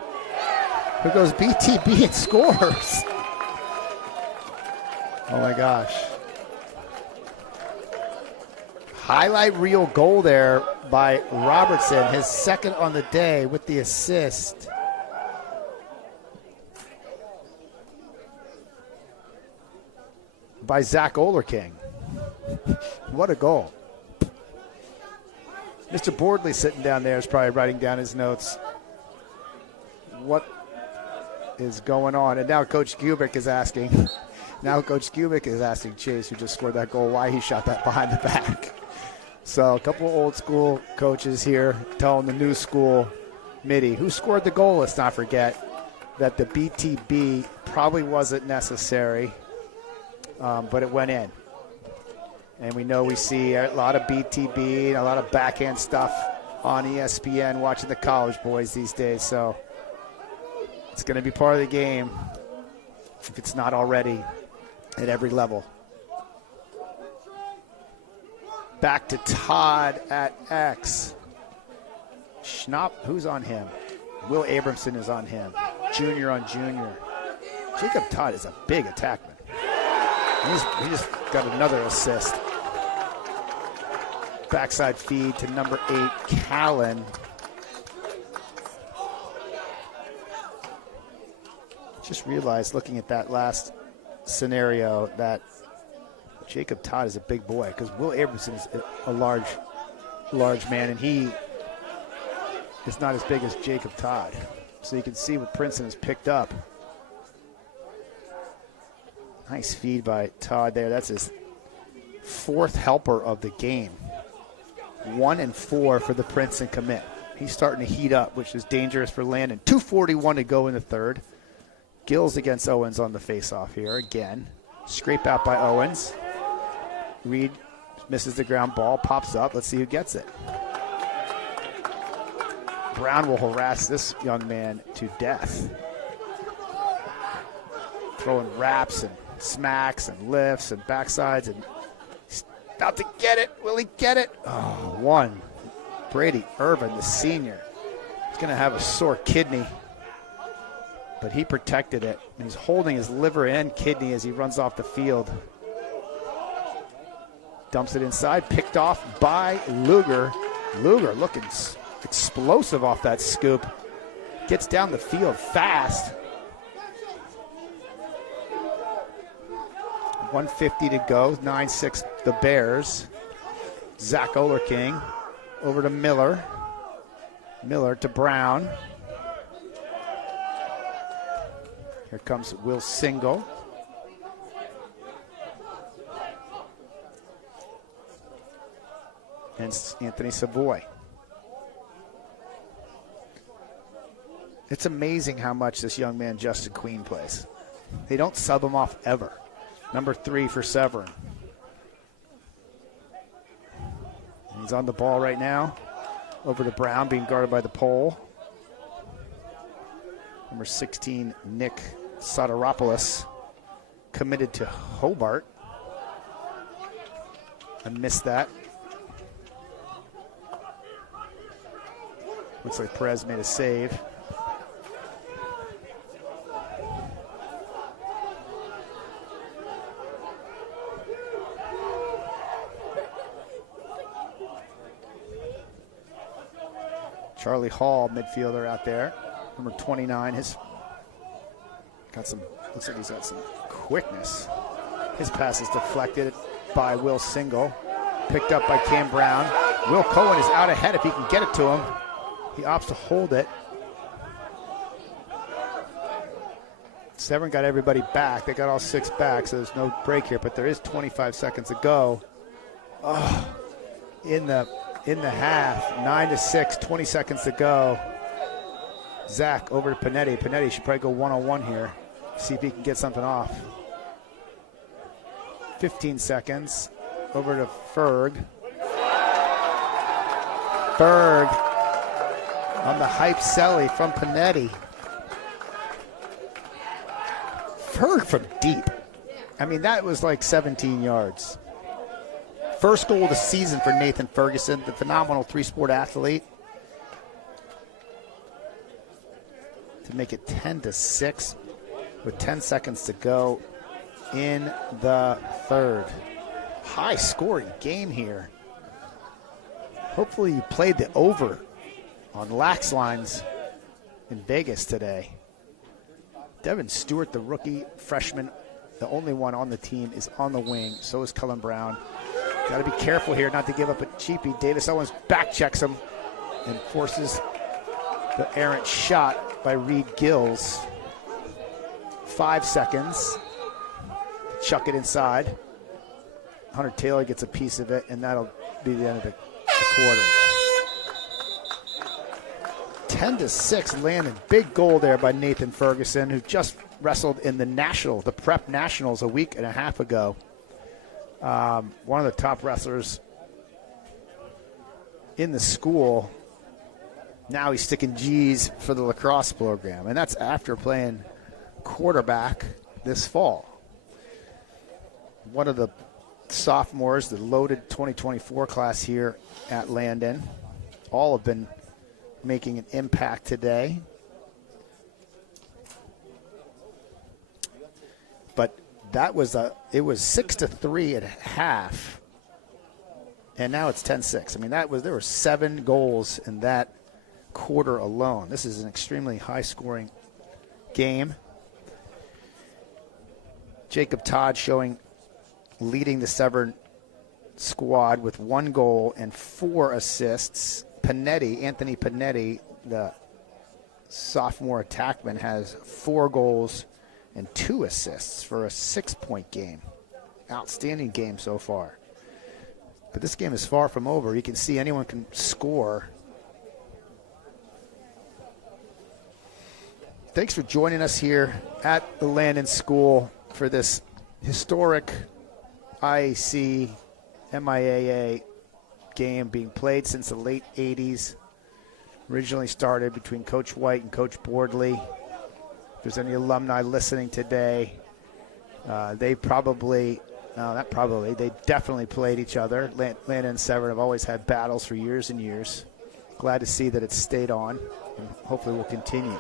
who goes BTB and scores. Oh my gosh. Highlight reel goal there by Robertson, his second on the day with the assist. By Zach Oehlerking. What a goal. Mr. Boardley sitting down there is probably writing down his notes. What is going on? And now Coach Kubik is asking. Chase, who just scored that goal, why he shot that behind the back. So a couple of old school coaches here telling the new school Mitty, who scored the goal, let's not forget, that the BTB probably wasn't necessary, but it went in. And we know we see a lot of BTB and a lot of backhand stuff on ESPN watching the college boys these days. So it's going to be part of the game if it's not already at every level. Back to Todd at X. Schnapp, who's on him? Will Abramson is on him. Junior on junior. Jacob Todd is a big attackman. He just got another assist. Backside feed to number 8, Callan. Just realized looking at that last scenario that Jacob Todd is a big boy because Will Abramson is a large man, and he is not as big as Jacob Todd. So you can see what Princeton has picked up. Nice feed by Todd there. That's his 4th helper of the game. 1 and 4 for the Princeton commit. He's starting to heat up, which is dangerous for Landon. 2:41 to go in the third. Gills against Owens on the faceoff here again. Scrape out by Owens. Reed misses the ground ball, pops up. Let's see who gets it. Brown will harass this young man to death. Throwing wraps and smacks and lifts and backsides, and he's about to get it. Will he get it? Oh, one. Brady Irvin, the senior. He's going to have a sore kidney, but he protected it. And he's holding his liver and kidney as he runs off the field. Dumps it inside, picked off by Luger. Luger looking explosive off that scoop. Gets down the field fast. 1:50 to go, 9-6 the Bears. Zach Oehlerking over to Miller. Miller to Brown. Here comes Will Single. And Anthony Savoy. It's amazing how much this young man, Justin Queen, plays. They don't sub him off ever. Number 3 for Severn. He's on the ball right now. Over to Brown, being guarded by the pole. Number 16, Nick Soteropoulos, committed to Hobart. I missed that. Looks like Perez made a save. Charlie Hall, midfielder out there, number 29. Looks like he's got some quickness. His pass is deflected by Will Single, picked up by Cam Brown. Will Cohen is out ahead if he can get it to him. He opts to hold it. Severn got everybody back. They got all 6 back, so there's no break here, but there is 25 seconds to go. Oh, in the half, 9-6, 20 seconds to go. Zach over to Panetti. Panetti should probably go one-on-one here. See if he can get something off. 15 seconds. Over to Ferg. Ferg on the hype celly from Panetti. Ferg from deep. I mean, that was like 17 yards. First goal of the season for Nathan Ferguson, the phenomenal 3-sport athlete. To make it 10-6 with 10 seconds to go in the third. High scoring game here. Hopefully you played the over on lax lines in Vegas today. Devin Stewart, the rookie freshman, the only one on the team, is on the wing. So is Cullen Brown. Got to be careful here not to give up a cheapie. Davis Owens back checks him and forces the errant shot by Reed Gills. 5 seconds. Chuck it inside. Hunter Taylor gets a piece of it, and that'll be the end of the quarter. 10-6 Landon. Big goal there by Nathan Ferguson, who just wrestled in the prep nationals a week and a half ago. one of the top wrestlers in the school. Now he's sticking G's for the lacrosse program, and that's after playing quarterback this fall. One of the sophomores, the loaded 2024 class here at Landon, all have been making an impact today. But that was it was 6-3 at half, and now it's 10-6. I mean, there were 7 goals in that quarter alone. This is an extremely high-scoring game. Jacob Todd leading the Severn squad with 1 goal and 4 assists. Anthony Panetti, the sophomore attackman, has 4 goals and 2 assists for a 6-point game. Outstanding game so far. But this game is far from over. You can see anyone can score. Thanks for joining us here at the Landon School for this historic IAC MIAA game being played since the late 80s. Originally started between Coach White and Coach Boardley. If there's any alumni listening today, they definitely played each other. Landon and Severn have always had battles for years and years. Glad to see that it's stayed on, and hopefully will continue.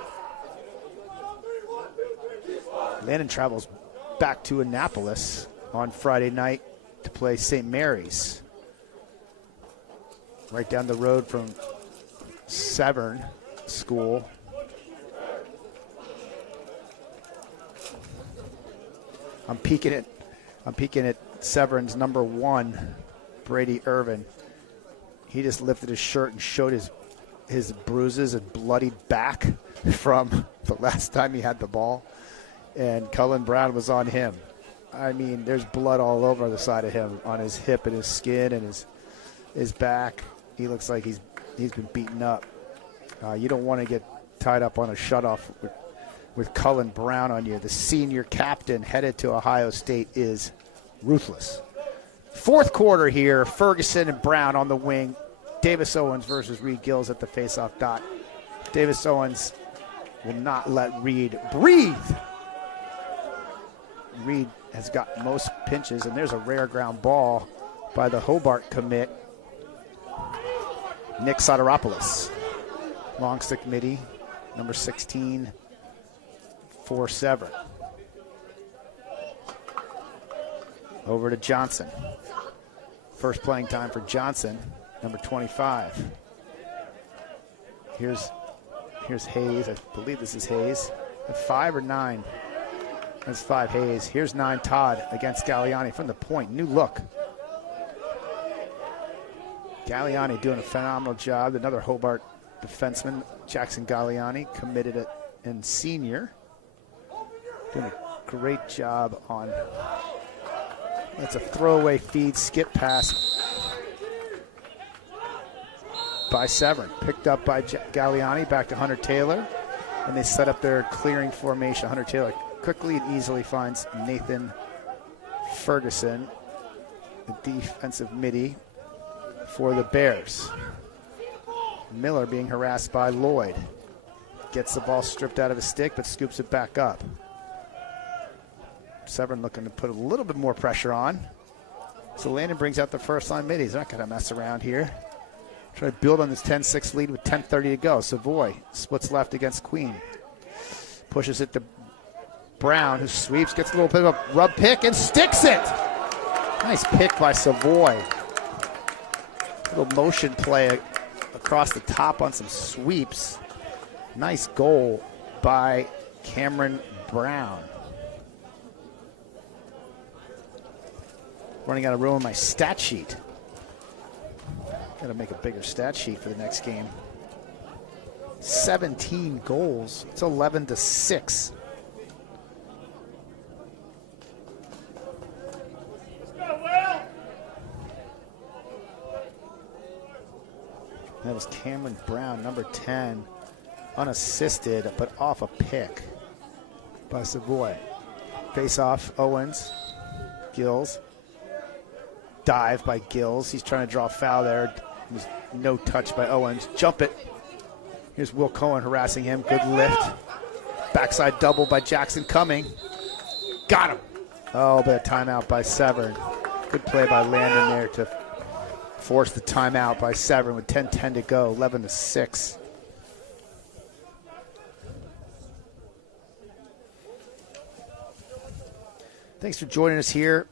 Landon travels back to Annapolis on Friday night to play St. Mary's, right down the road from Severn School. I'm peeking at Severn's number 1, Brady Irvin. He just lifted his shirt and showed his bruises and bloodied back from the last time he had the ball. And Cullen Brown was on him. I mean, there's blood all over the side of him, on his hip and his skin and his back. He looks like he's been beaten up. You don't want to get tied up on a shutoff with Cullen Brown on you. The senior captain headed to Ohio State is ruthless. 4th quarter here, Ferguson and Brown on the wing. Davis Owens versus Reed Gills at the faceoff dot. Davis Owens will not let Reed breathe. Reed has got most pinches, and there's a rare ground ball by the Hobart commit, Nick Soteropoulos. Long stick midi, number 16 for Severn. Over to Johnson. First playing time for Johnson, number 25. Here's Hayes. I believe this is Hayes. 5 or 9. That's 5 Hayes. Here's 9 Todd against Galliani from the point. New look. Galliani doing a phenomenal job. Another Hobart defenseman, Jackson Galliani, committed it in senior. Doing a great job on. That's a throwaway feed, skip pass by Severn. Picked up by Galliani, back to Hunter Taylor. And they set up their clearing formation. Hunter Taylor quickly and easily finds Nathan Ferguson, the defensive midi for the Bears. Miller being harassed by Lloyd. Gets the ball stripped out of his stick, but scoops it back up. Severn looking to put a little bit more pressure on. So Landon brings out the first line middies. They're not going to mess around here. Try to build on this 10-6 lead with 10:30 to go. Savoy splits left against Queen. Pushes it to Brown, who sweeps, gets a little bit of a rub pick, and sticks it. Nice pick by Savoy. Little motion play across the top on some sweeps. Nice goal by Cameron Brown. Running out of room on my stat sheet. Got to make a bigger stat sheet for the next game. 17 goals. It's 11-6. That was Cameron Brown, number 10, unassisted, but off a pick by Savoy. Face off, Owens, Gills. dive by Gills. He's trying to draw a foul there. There's no touch by Owens. Jump it. Here's Will Cohen harassing him. Good lift. Backside double by Jackson coming. Got him. Oh, but a timeout by Severn. Good play by Landon there to force the timeout by Severn with 10:10 to go, 11-6. Thanks for joining us here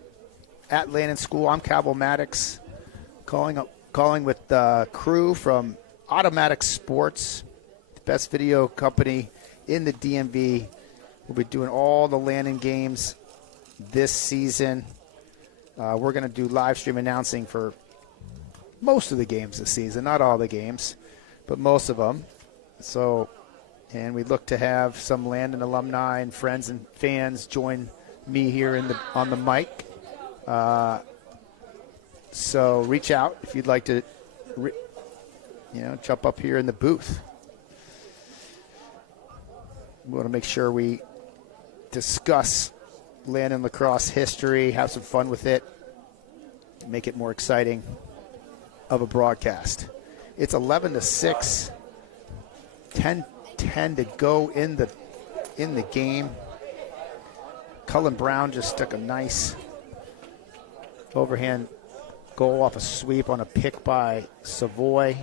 at Landon School. I'm Cabo Maddox, calling with the crew from Automatic Sports, the best video company in the DMV. We'll be doing all the Landon games this season. We're going to do live stream announcing for most of the games this season, not all the games, but most of them. So, and we look to have some Landon alumni and friends and fans join me here on the mic. So reach out if you'd like to, jump up here in the booth. We want to make sure we discuss Landon lacrosse history, have some fun with it, make it more exciting of a broadcast. It's 11-6, 10:10 to go in the game. Cullen Brown just stuck a nice overhand goal off a sweep on a pick by Savoy.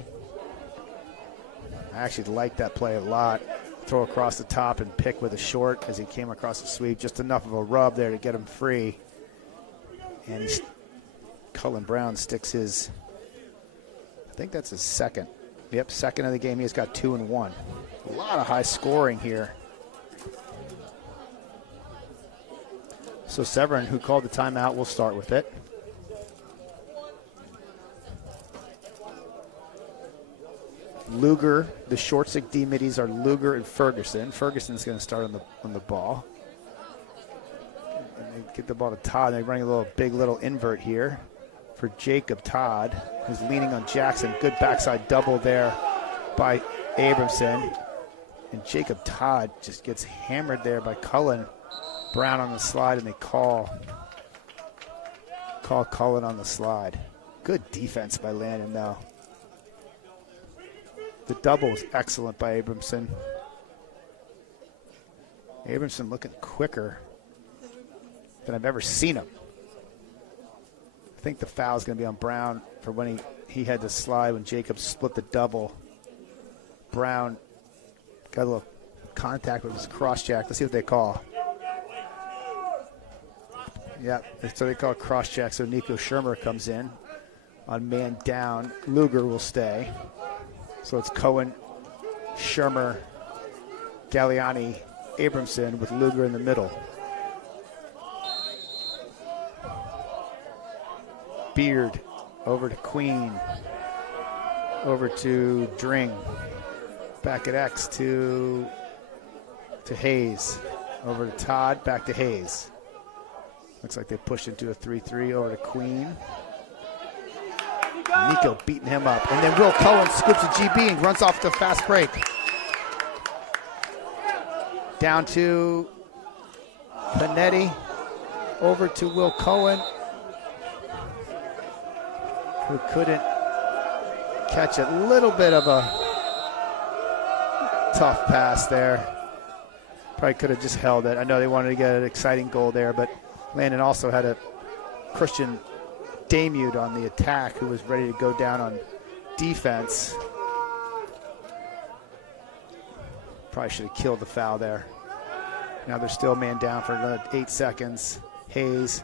I actually like that play a lot. Throw across the top and pick with a short as he came across the sweep. Just enough of a rub there to get him free. And Cullen Brown sticks his, I think that's his second. Yep, second of the game. He's got 2 and 1. A lot of high scoring here. So Severn, who called the timeout, will start with it. Luger, the short stick D middies are Luger and Ferguson. Ferguson's going to start on the ball. And they get the ball to Todd. They're running a big little invert here for Jacob Todd, who's leaning on Jackson. Good backside double there by Abramson. And Jacob Todd just gets hammered there by Cullen Brown on the slide, and they call Cullen on the slide. Good defense by Landon, though. The double was excellent by Abramson. Abramson looking quicker than I've ever seen him. I think the foul is going to be on Brown for when he had to slide when Jacob split the double. Brown got a little contact with his cross-jack. Let's see what they call. Yeah, so they call it cross-jack, so Nico Shermer comes in on man down. Luger will stay. So it's Cohen, Shermer, Galliani, Abramson with Luger in the middle. Beard over to Queen, over to Dring, back at X to Hayes, over to Todd, back to Hayes. Looks like they pushed into a 3-3 over to Queen. Nico beating him up. And then Will Cullen scoops a GB and runs off the fast break. Down to Panetti. Over to Will Cohen, who couldn't catch a little bit of a tough pass there. Probably could have just held it. I know they wanted to get an exciting goal there, but Landon also had a Christian Damude on the attack who was ready to go down on defense. Probably should have killed the foul there. Now they're still man down for another 8 seconds. Hayes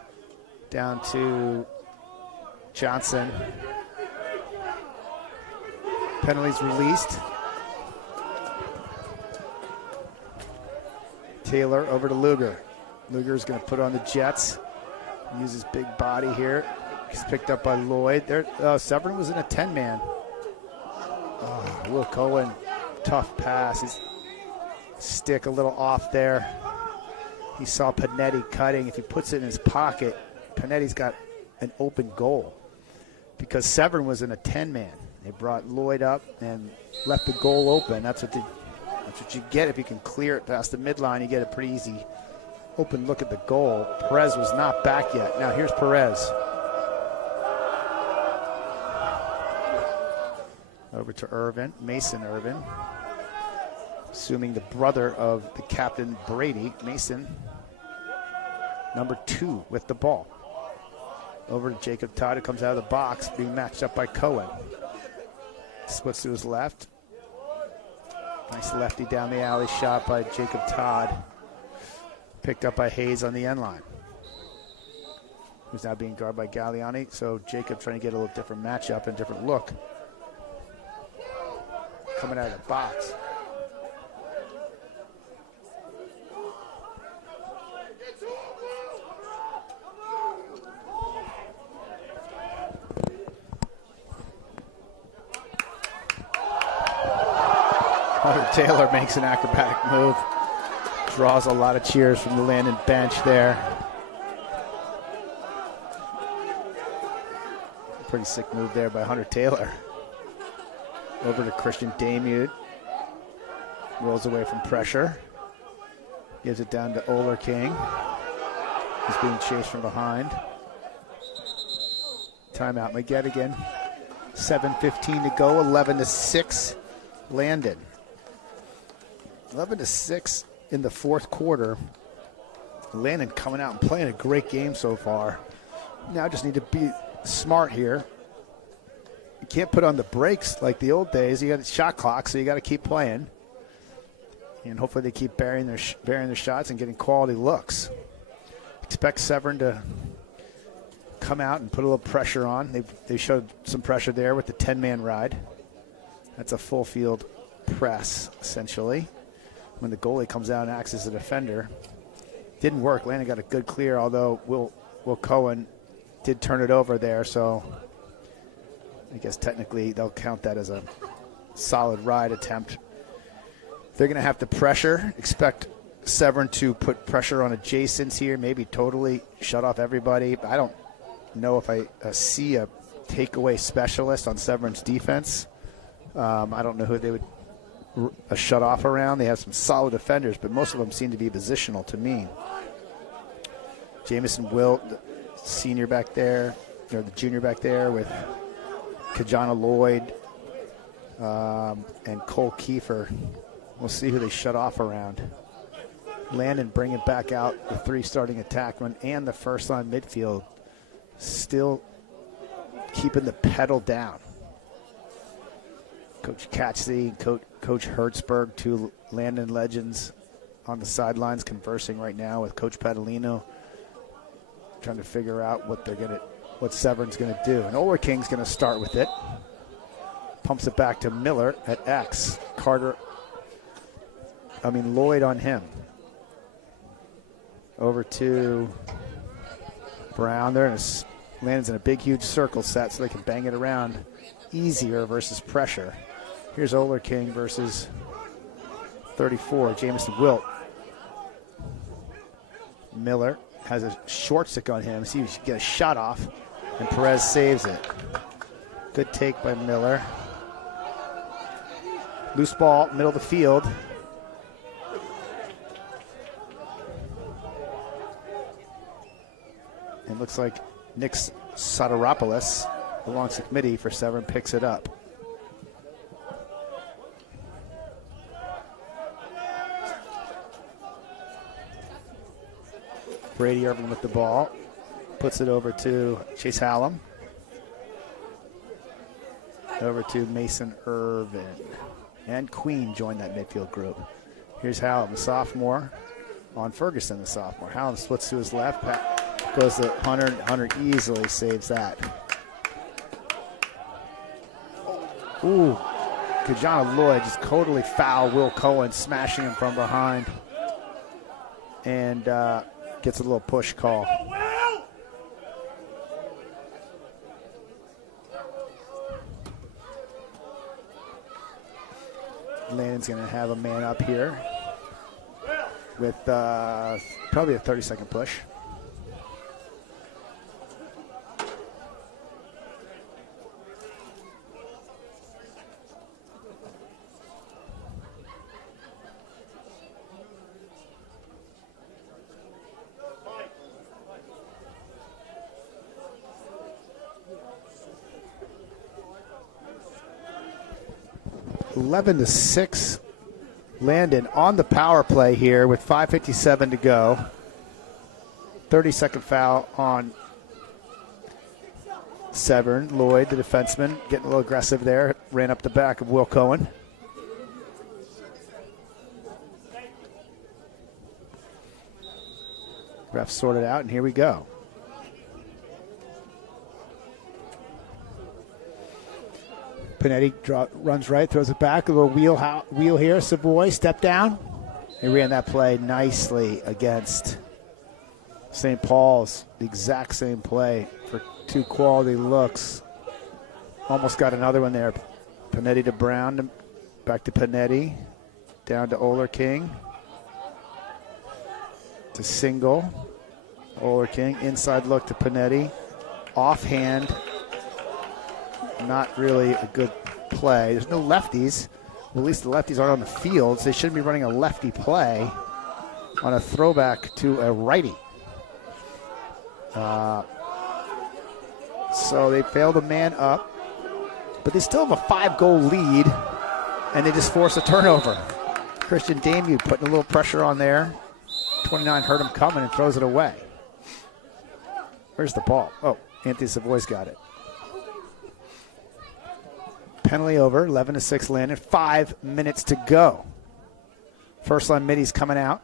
down to Johnson. Penalties released. Taylor over to Luger. Luger's going to put on the Jets. Use his big body here. He's picked up by Lloyd. There, Severn was in a 10-man. Oh, Will Cohen, tough pass. His stick a little off there. He saw Panetti cutting. If he puts it in his pocket, Panetti's got an open goal because Severn was in a 10-man. They brought Lloyd up and left the goal open. That's what you get if you can clear it past the midline. You get a pretty easy open look at the goal. Perez was not back yet. Now here's Perez. Over to Irvin, Mason Irvin. Assuming the brother of the captain, Brady. Mason, number 2 with the ball. Over to Jacob Todd, who comes out of the box, being matched up by Cohen. Splits to his left. Nice lefty down the alley shot by Jacob Todd. Picked up by Hayes on the end line, who's now being guarded by Galliani. So Jacob trying to get a little different matchup and different look. Coming out of the box. Hunter Taylor makes an acrobatic move. Draws a lot of cheers from the Landon bench there. Pretty sick move there by Hunter Taylor. Over to Christian Damude. Rolls away from pressure. Gives it down to Oehlerking. He's being chased from behind. Timeout, Magedigan. 7:15 to go, 11-6, Landon. 11-6 in the fourth quarter. Landon coming out and playing a great game so far. Now just need to be smart here. You can't put on the brakes like the old days. You got a shot clock, so you got to keep playing. And hopefully they keep burying their shots and getting quality looks. Expect Severn to come out and put a little pressure on. They showed some pressure there with the 10-man ride. That's a full field press, essentially. When the goalie comes out and acts as a defender. Didn't work. Landon got a good clear, although Will Cohen did turn it over there, so I guess technically they'll count that as a solid ride attempt. They're going to have to pressure. Expect Severn to put pressure on adjacents here, maybe totally shut off everybody. I don't know if I see a takeaway specialist on Severn's defense. I don't know who they would shut off around. They have some solid defenders, but most of them seem to be positional to me. Jamison Wilt, the senior back there, or the junior back there with Kajana Lloyd and Cole Kiefer. We'll see who they shut off around. Landon bringing back out the 3 starting attackmen and the first line midfield, still keeping the pedal down. Coach Katsy, Coach Hertzberg, 2 Landon legends on the sidelines conversing right now with Coach Padalino, trying to figure out what Severn's going to do. And Oehlerking's going to start with it. Pumps it back to Miller at X. Lloyd on him. Over to Brown. Landon's in a big, huge circle set so they can bang it around easier versus pressure. Here's Oehlerking versus 34, Jamison Wilt. Miller has a short stick on him. See if he can get a shot off, and Perez saves it. Good take by Miller. Loose ball, middle of the field. It looks like Nick Soteropoulos belongs to committee for Severn, picks it up. Brady Irvin with the ball. Puts it over to Chase Hallam. Over to Mason Irvin. And Queen joined that midfield group. Here's Hallam, the sophomore, on Ferguson, the sophomore. Hallam splits to his left. Goes to Hunter. Hunter easily saves that. Ooh, Kajana Lloyd just totally foul Will Cohen, smashing him from behind. And gets a little push call. Landon's going to have a man up here with probably a 30-second push. 11-6. Landon on the power play here with 5:57 to go. 30-second foul on Severn. Lloyd, the defenseman, getting a little aggressive there. Ran up the back of Will Cohen. Ref sorted out, and here we go. Panetti runs right, throws it back. A little wheel here. Savoy, step down. He ran that play nicely against St. Paul's. The exact same play for two quality looks. Almost got another one there. Panetti to Brown, back to Panetti. Down to Oehlerking. To Single. Oehlerking, inside look to Panetti. Offhand. Not really a good play. There's no lefties. Well, at least the lefties aren't on the field, so they shouldn't be running a lefty play on a throwback to a righty. So they failed a man up, but they still have a 5-goal lead, and they just force a turnover. Christian Damu putting a little pressure on there. 29 heard him coming and throws it away. Where's the ball? Oh, Anthony Savoy's got it. Penalty over, 11-6 Landon, 5 minutes to go. First line middies coming out.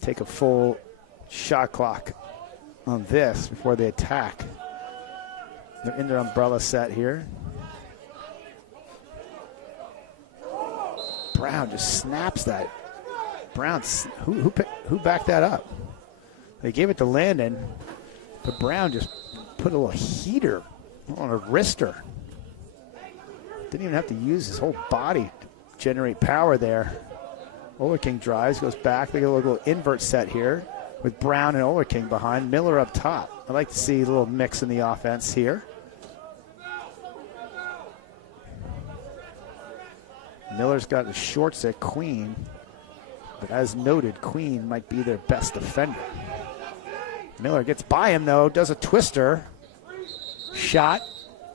Take a full shot clock on this before they attack. They're in their umbrella set here. Brown just snaps that. Brown, who backed that up? They gave it to Landon, but Brown just put a little heater on a wrister. Didn't even have to use his whole body to generate power there. Oehlerking drives, goes back. They get a little invert set here with Brown and Oehlerking behind. Miller up top. I'd like to see a little mix in the offense here. Miller's got the shorts at Queen, but as noted, Queen might be their best defender. Miller gets by him, though, does a twister. Shot,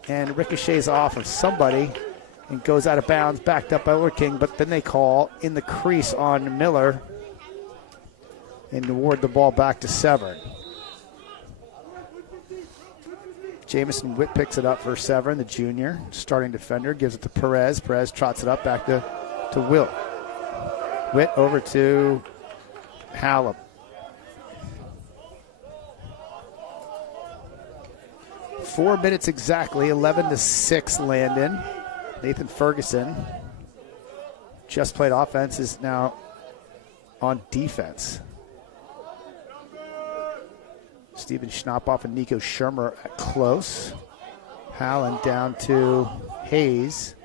and ricochets off of somebody and goes out of bounds, backed up by Oehlerking, but then they call in the crease on Miller and award the ball back to Severn. Jamison Witt picks it up for Severn, the junior, starting defender, gives it to Perez. Perez trots it up back to Wilt. Witt over to Hallam. 4 minutes exactly, 11-6 Landon. Nathan Ferguson just played offense, is now on defense. Steven Schnappoff and Nico Schermer at close. Hallen down to Hayes.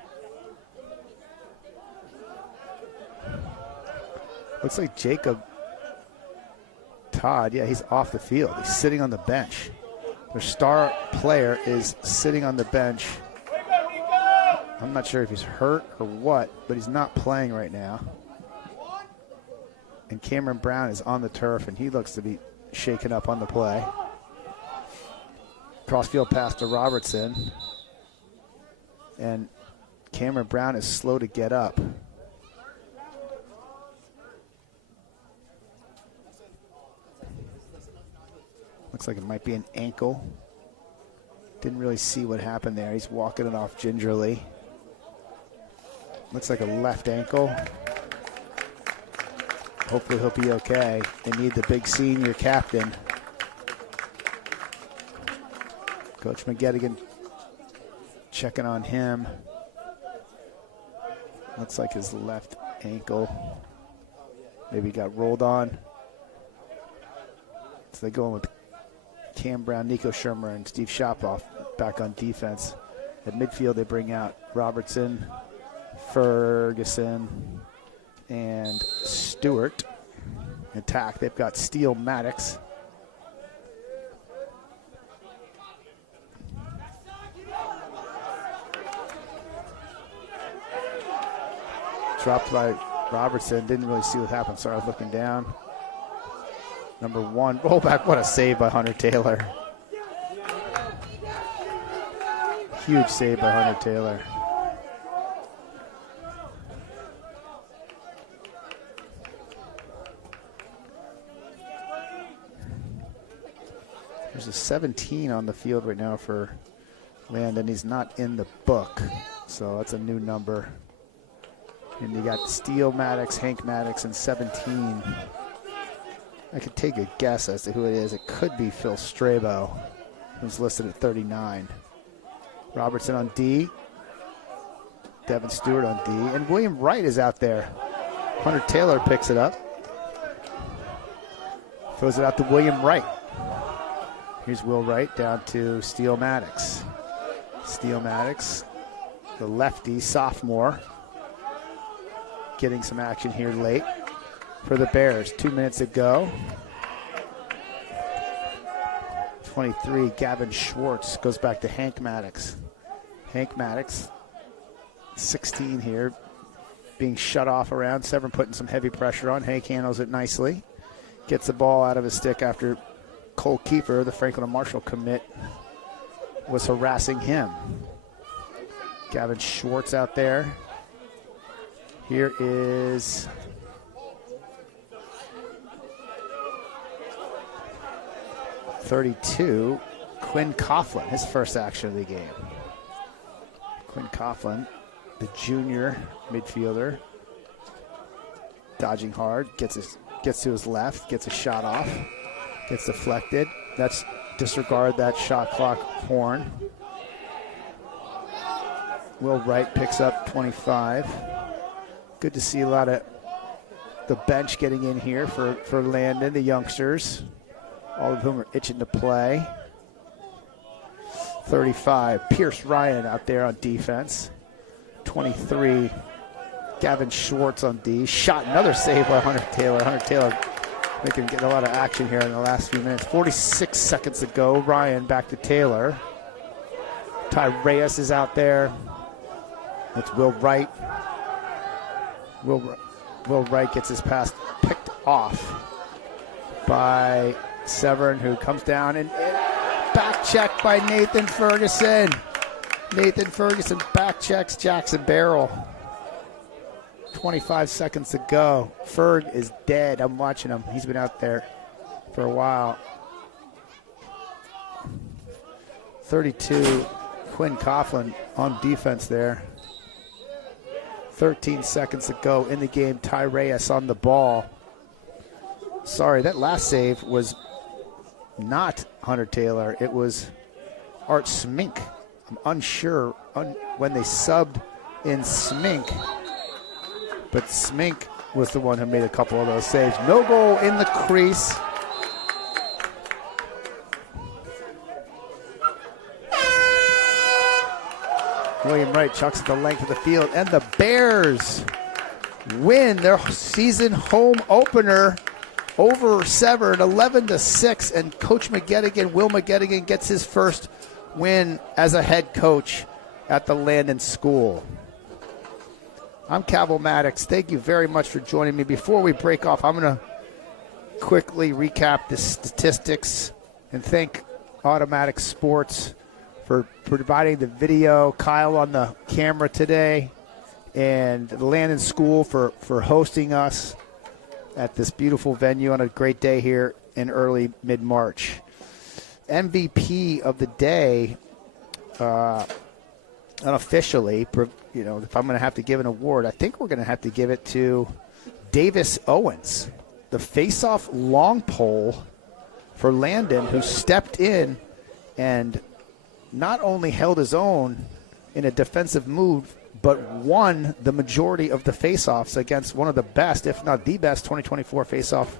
Looks like Jacob Todd, yeah, he's off the field. He's sitting on the bench. Their star player is sitting on the bench. I'm not sure if he's hurt or what, but he's not playing right now. And Cameron Brown is on the turf, and he looks to be shaken up on the play. Crossfield pass to Robertson. And Cameron Brown is slow to get up. Looks like it might be an ankle. Didn't really see what happened there. He's walking it off gingerly. Looks like a left ankle. Hopefully he'll be okay. They need the big senior captain. Coach McGettigan checking on him. Looks like his left ankle. Maybe got rolled on. So they go in with Cam Brown, Nico Schermer, and Steve Shoploff back on defense. At midfield, they bring out Robertson, Ferguson, and Stewart. Attack, they've got Steele, Maddox. Dropped by Robertson, didn't really see what happened. Sorry, I was looking down. Number one, roll back, what a save by Hunter Taylor. Huge save by Hunter Taylor. There's a 17 on the field right now for Landon. He's not in the book, so that's a new number. And you got Steele Maddox, Hank Maddox, and 17. I could take a guess as to who it is. It could be Phil Strabo, who's listed at 39. Robertson on D. Devin Stewart on D. And William Wright is out there. Hunter Taylor picks it up. Throws it out to William Wright. Here's Will Wright down to Steele Maddox. Steele Maddox, the lefty, sophomore, getting some action here late for the Bears. 2 minutes to go. 23, Gavin Schwartz goes back to Hank Maddox. Hank Maddox, 16 here, being shut off around. Severn putting some heavy pressure on. Hank handles it nicely. Gets the ball out of his stick after Cole Kiefer, the Franklin and Marshall commit, was harassing him. Gavin Schwartz out there. Here is .32, Quinn Coughlin, his first action of the game. Quinn Coughlin, the junior midfielder, dodging hard, gets to his left, gets a shot off. Gets deflected. That's disregard that shot clock horn. Will Wright picks up 25. Good to see a lot of the bench getting in here for Landon, the youngsters, all of whom are itching to play. 35, Pierce Ryan out there on defense. 23, Gavin Schwartz on D. Shot, another save by Hunter Taylor. Hunter Taylor making get a lot of action here in the last few minutes. 46 seconds to go. Ryan back to Taylor. Ty Reyes is out there. It's Will Wright. Will Wright gets his pass picked off by Severn, who comes down and back check by Nathan Ferguson. Nathan Ferguson back checks Jackson Barrel. 25 seconds to go. Ferg is dead. I'm watching him. He's been out there for a while. 32, Quinn Coughlin on defense there. 13 seconds to go in the game. Ty Reyes on the ball. Sorry, that last save was not Hunter Taylor. It was Art Smink. I'm unsure when they subbed in Smink. But Smink was the one who made a couple of those saves. No goal in the crease. William Wright chucks at the length of the field, and the Bears win their season home opener over Severn, 11-6, and Coach McGettigan, Will McGettigan, gets his first win as a head coach at the Landon School. I'm Cavill Maddox. Thank you very much for joining me. Before we break off, I'm going to quickly recap the statistics and thank Automatic Sports for providing the video, Kyle on the camera today, and the Landon School for hosting us at this beautiful venue on a great day here in early mid-March. MVP of the day, unofficially, you know, if I'm going to have to give an award, I think we're going to have to give it to Davis Owens, the face-off long pole for Landon, who stepped in and not only held his own in a defensive move, but won the majority of the face-offs against one of the best, if not the best, 2024 face-off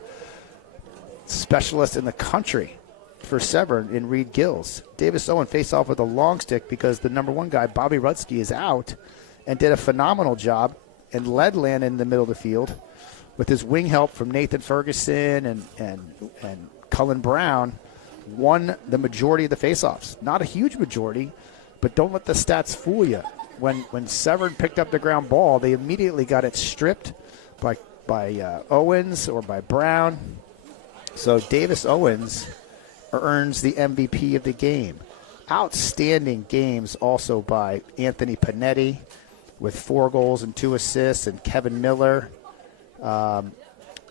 specialist in the country for Severn in Reed Gills. Davis Owen faced off with a long stick because the number one guy, Bobby Rutsky, is out, and did a phenomenal job and led Landon in the middle of the field with his wing help from Nathan Ferguson and Cullen Brown. Won the majority of the faceoffs. Not a huge majority, but don't let the stats fool you. When Severn picked up the ground ball, they immediately got it stripped by Owens or by Brown. So Davis Owens earns the MVP of the game. outstanding games also by Anthony Panetti with 4 goals and 2 assists, and Kevin Miller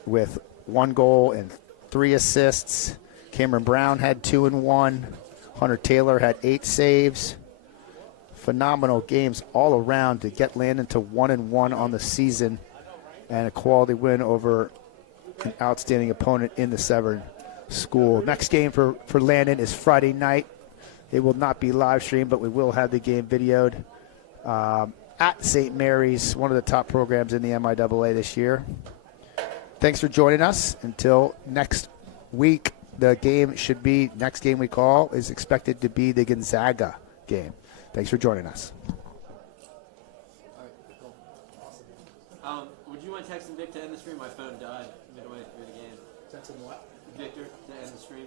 with 1 goal and 3 assists. Cameron Brown had 2 and 1. Hunter Taylor had 8 saves. Phenomenal games all around to get Landon to 1-1 on the season, and a quality win over an outstanding opponent in the Severn School. Next game for Landon is Friday night. It will not be live streamed, but we will have the game videoed at St. Mary's, one of the top programs in the MIAA this year. Thanks for joining us. Until next week, next game we call is expected to be the Gonzaga game. Thanks for joining us. Would you mind texting Vic to end the stream? My phone died midway through the game. Texting what? Victor to end the stream.